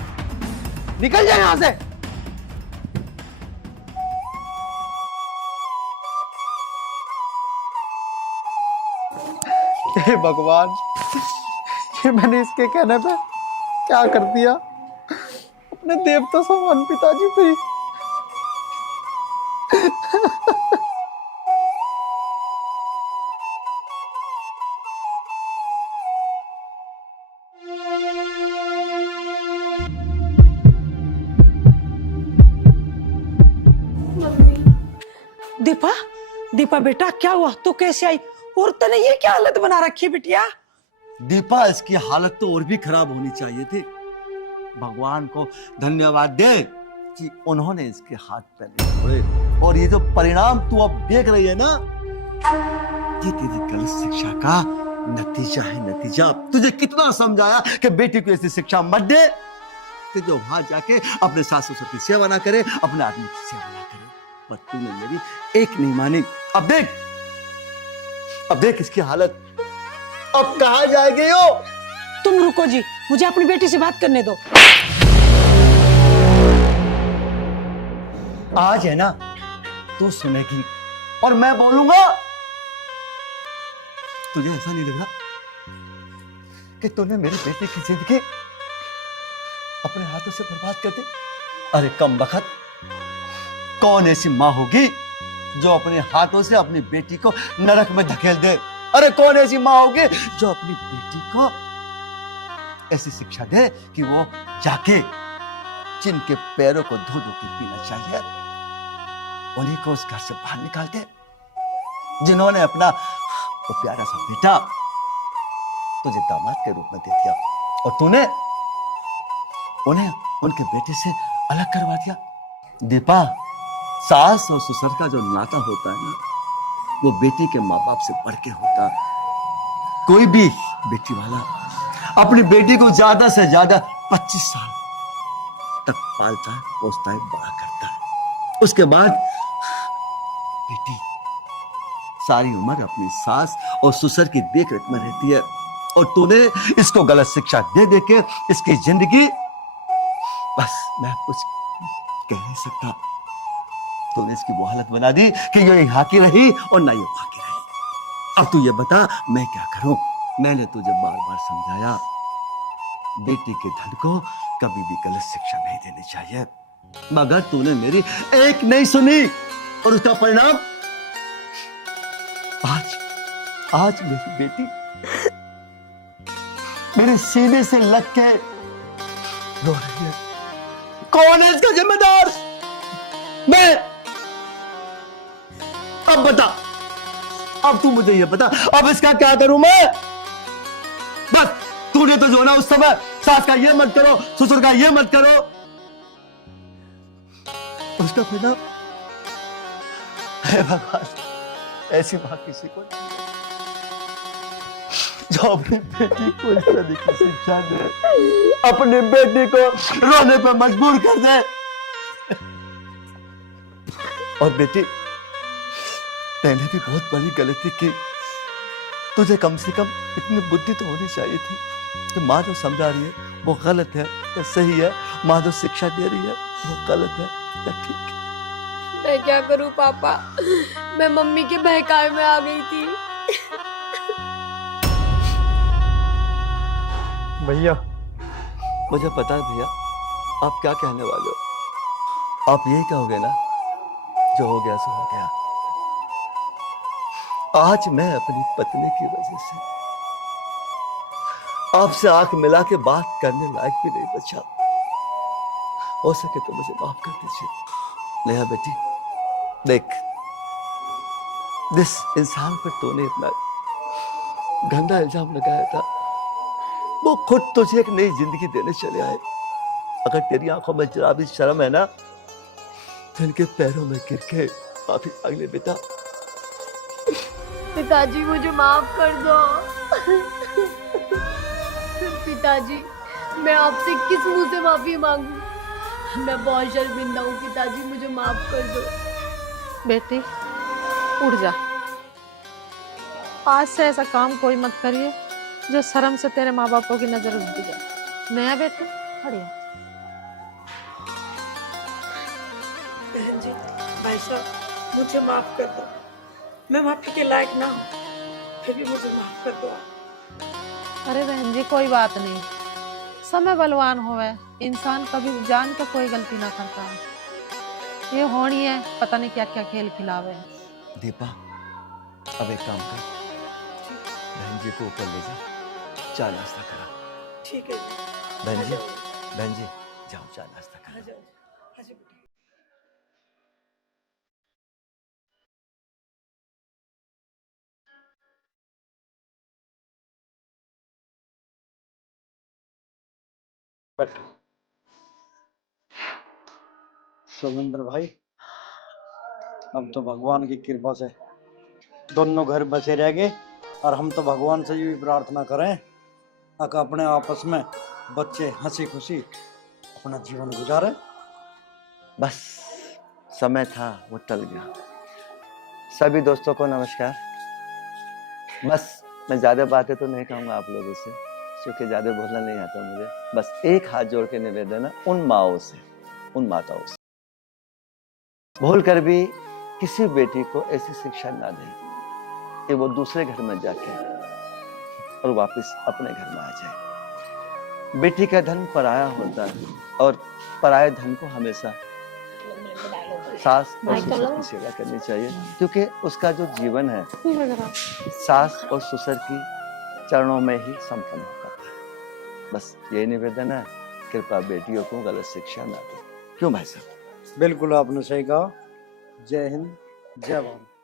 निकल जाए यहाँ से। हे भगवान, ये मैंने इसके कहने पे क्या कर दिया? अपने देवता समान पिताजी पे। दीपा, दीपा बेटा क्या हुआ? तो कैसे आई? और तने ये क्या हालत बना रखी है बिटिया? दीपा, इसकी हालत तो और भी खराब होनी चाहिए थी। भगवान को धन्यवाद दे कि उन्होंने इसके हाथ पैर तोड़े, और ये जो परिणाम तू अब देख रही है ना, ये तेरी गलत शिक्षा का नतीजा है। नतीजा तुझे कितना समझाया कि बेटी को ऐसी शिक्षा मत दे कि जो वहां जाके अपने सास ससुर की सेवा ना करे, अपने आदमी की सेवा ना करे, पर तूने मेरी एक नहीं मानी। अब देख इसकी हालत, अब कहां जाएगी हो? तुम रुको जी, मुझे अपनी बेटी से बात करने दो। आज है ना तू सुनेगी और मैं बोलूंगा। तुझे ऐसा नहीं लग रहा कि तूने मेरी बेटी की जिंदगी अपने हाथों से बर्बाद कर दी? अरे कम बखत, कौन ऐसी माँ होगी जो अपने हाथों से अपनी बेटी को नरक में धकेल दे? अरे कौन ऐसी माँ होगी जो अपनी बेटी को ऐसी शिक्षा दे कि वो जाके जिनके पैरों को धो धो के पीना चाहिए उन्हीं को उस घर से बाहर निकाल दे, जिन्होंने अपना वो प्यारा सा बेटा तुझे दामाद के रूप में दे दिया और तूने उन्हें उनके बेटे से अलग करवा दिया। दीपा, सास और ससुर का जो नाता होता है ना, वो बेटी के माँ बाप से बढ़ के होता है। कोई भी बेटी वाला अपनी बेटी को ज्यादा से ज्यादा 25 साल तक पालता है, पोसता है, बड़ा करता है। उसके बाद बेटी सारी उम्र अपनी सास और ससुर की देखरेख में रहती है, और तूने इसको गलत शिक्षा दे दे के इसकी जिंदगी, बस मैं कुछ कह नहीं सकता, तूने इसकी वो हालत बना दी कि ये यहाँ की रही और ना ये वहां की रही। अब तू ये बता मैं क्या करूं? मैंने तुझे बार बार समझाया, बेटी के धन को कभी भी गलत शिक्षा नहीं देनी चाहिए, मगर तूने मेरी एक नहीं सुनी, और उसका परिणाम आज मेरी बेटी मेरे सीने से लग के रो रही है। कौन है इसका जिम्मेदार? मैं। अब बता, अब तू मुझे ये बता, अब इसका क्या करूं मैं? बस तूने तो जो ना उस समय सास का ये मत करो, ससुर का ये मत करो, उसका परिणाम है भगवान, ऐसी मां किसी को नहीं जो अपनी बेटी को इस तरह की शिक्षा दे, अपनी बेटी को रोने पे मजबूर कर दे। और बेटी, मैंने भी बहुत बड़ी गलती की, तुझे कम से कम इतनी बुद्धि तो होनी चाहिए थी कि माँ जो समझा रही है वो गलत है या सही है, माँ जो शिक्षा दे रही है वो गलत है या ठीक है। मैं क्या करूं पापा, मैं मम्मी के बहकावे में आ गई थी। भैया, मुझे पता है भैया आप क्या कहने वाले हो। आप यही कहोगे ना, जो हो गया सो हो गया। आज मैं अपनी पत्नी की वजह से आपसे आंख मिला के बात करने लायक भी नहीं बचा। हो सके तो मुझे माफ कर दीजिए। नेहा बेटी, देख, जिस इंसान पर तूने इतना गंदा इल्जाम लगाया था, वो खुद तुझे एक नई जिंदगी देने चले आए। अगर तेरी आंखों में जरा भी शर्म है ना, तो इनके पैरों में गिर के माफी मांग ले बेटा। पिताजी मुझे माफ कर दो। पिताजी, मैं आपसे किस मुंह से माफी मांगू? मैं बहुत शर्मिंदा हूँ पिताजी, मुझे माफ कर दो। बेटी उठ जा, आज से ऐसा काम कोई मत करिए जो शर्म से तेरे माँ बापों की नजर उठ जाए। नया बेटे खड़ी हो। बहन जी, भाई साहब, मुझे माफ कर दो, मैं माफी के लायक ना हूँ, फिर भी मुझे माफ कर दो। अरे बहन जी, कोई बात नहीं, समय बलवान होवे, इंसान कभी जान के कोई गलती ना करता है। ये होनी है, पता नहीं क्या क्या खेल खिलावे। दीपा, अब एक काम कर, बहन जी को ऊपर ले जा, चाय नाश्ता करा। ठीक है बहन जी जाओ चाय नाश्ता करा। बट सुरेंद्र भाई, अब तो भगवान की कृपा से दोनों घर बसे रह गए, और हम तो भगवान से ये भी प्रार्थना करें कि अपने आपस में बच्चे हंसी खुशी अपना जीवन गुजारे। बस समय था वो टल गया। सभी दोस्तों को नमस्कार। बस मैं ज़्यादा बातें तो नहीं कहूँगा आप लोगों से, क्योंकि ज़्यादा बोलना नहीं आता मुझे। बस एक हाथ जोड़ के निवेदन है उन माओं से, उन माताओं से, भूल कर भी किसी बेटी को ऐसी शिक्षा ना दें कि वो दूसरे घर में जाके और वापस अपने घर में आ जाए। बेटी का धन पराया होता है, और पराये धन को हमेशा सास और ससुर की सेवा करनी चाहिए, क्योंकि उसका जो जीवन है सास और ससुर की चरणों में ही संपन्न होता है। बस ये निवेदन है, कृपया बेटियों को गलत शिक्षा ना दें। क्यों भाई साहब? बिल्कुल आपने सही कहा। जय हिंद, जय भारत।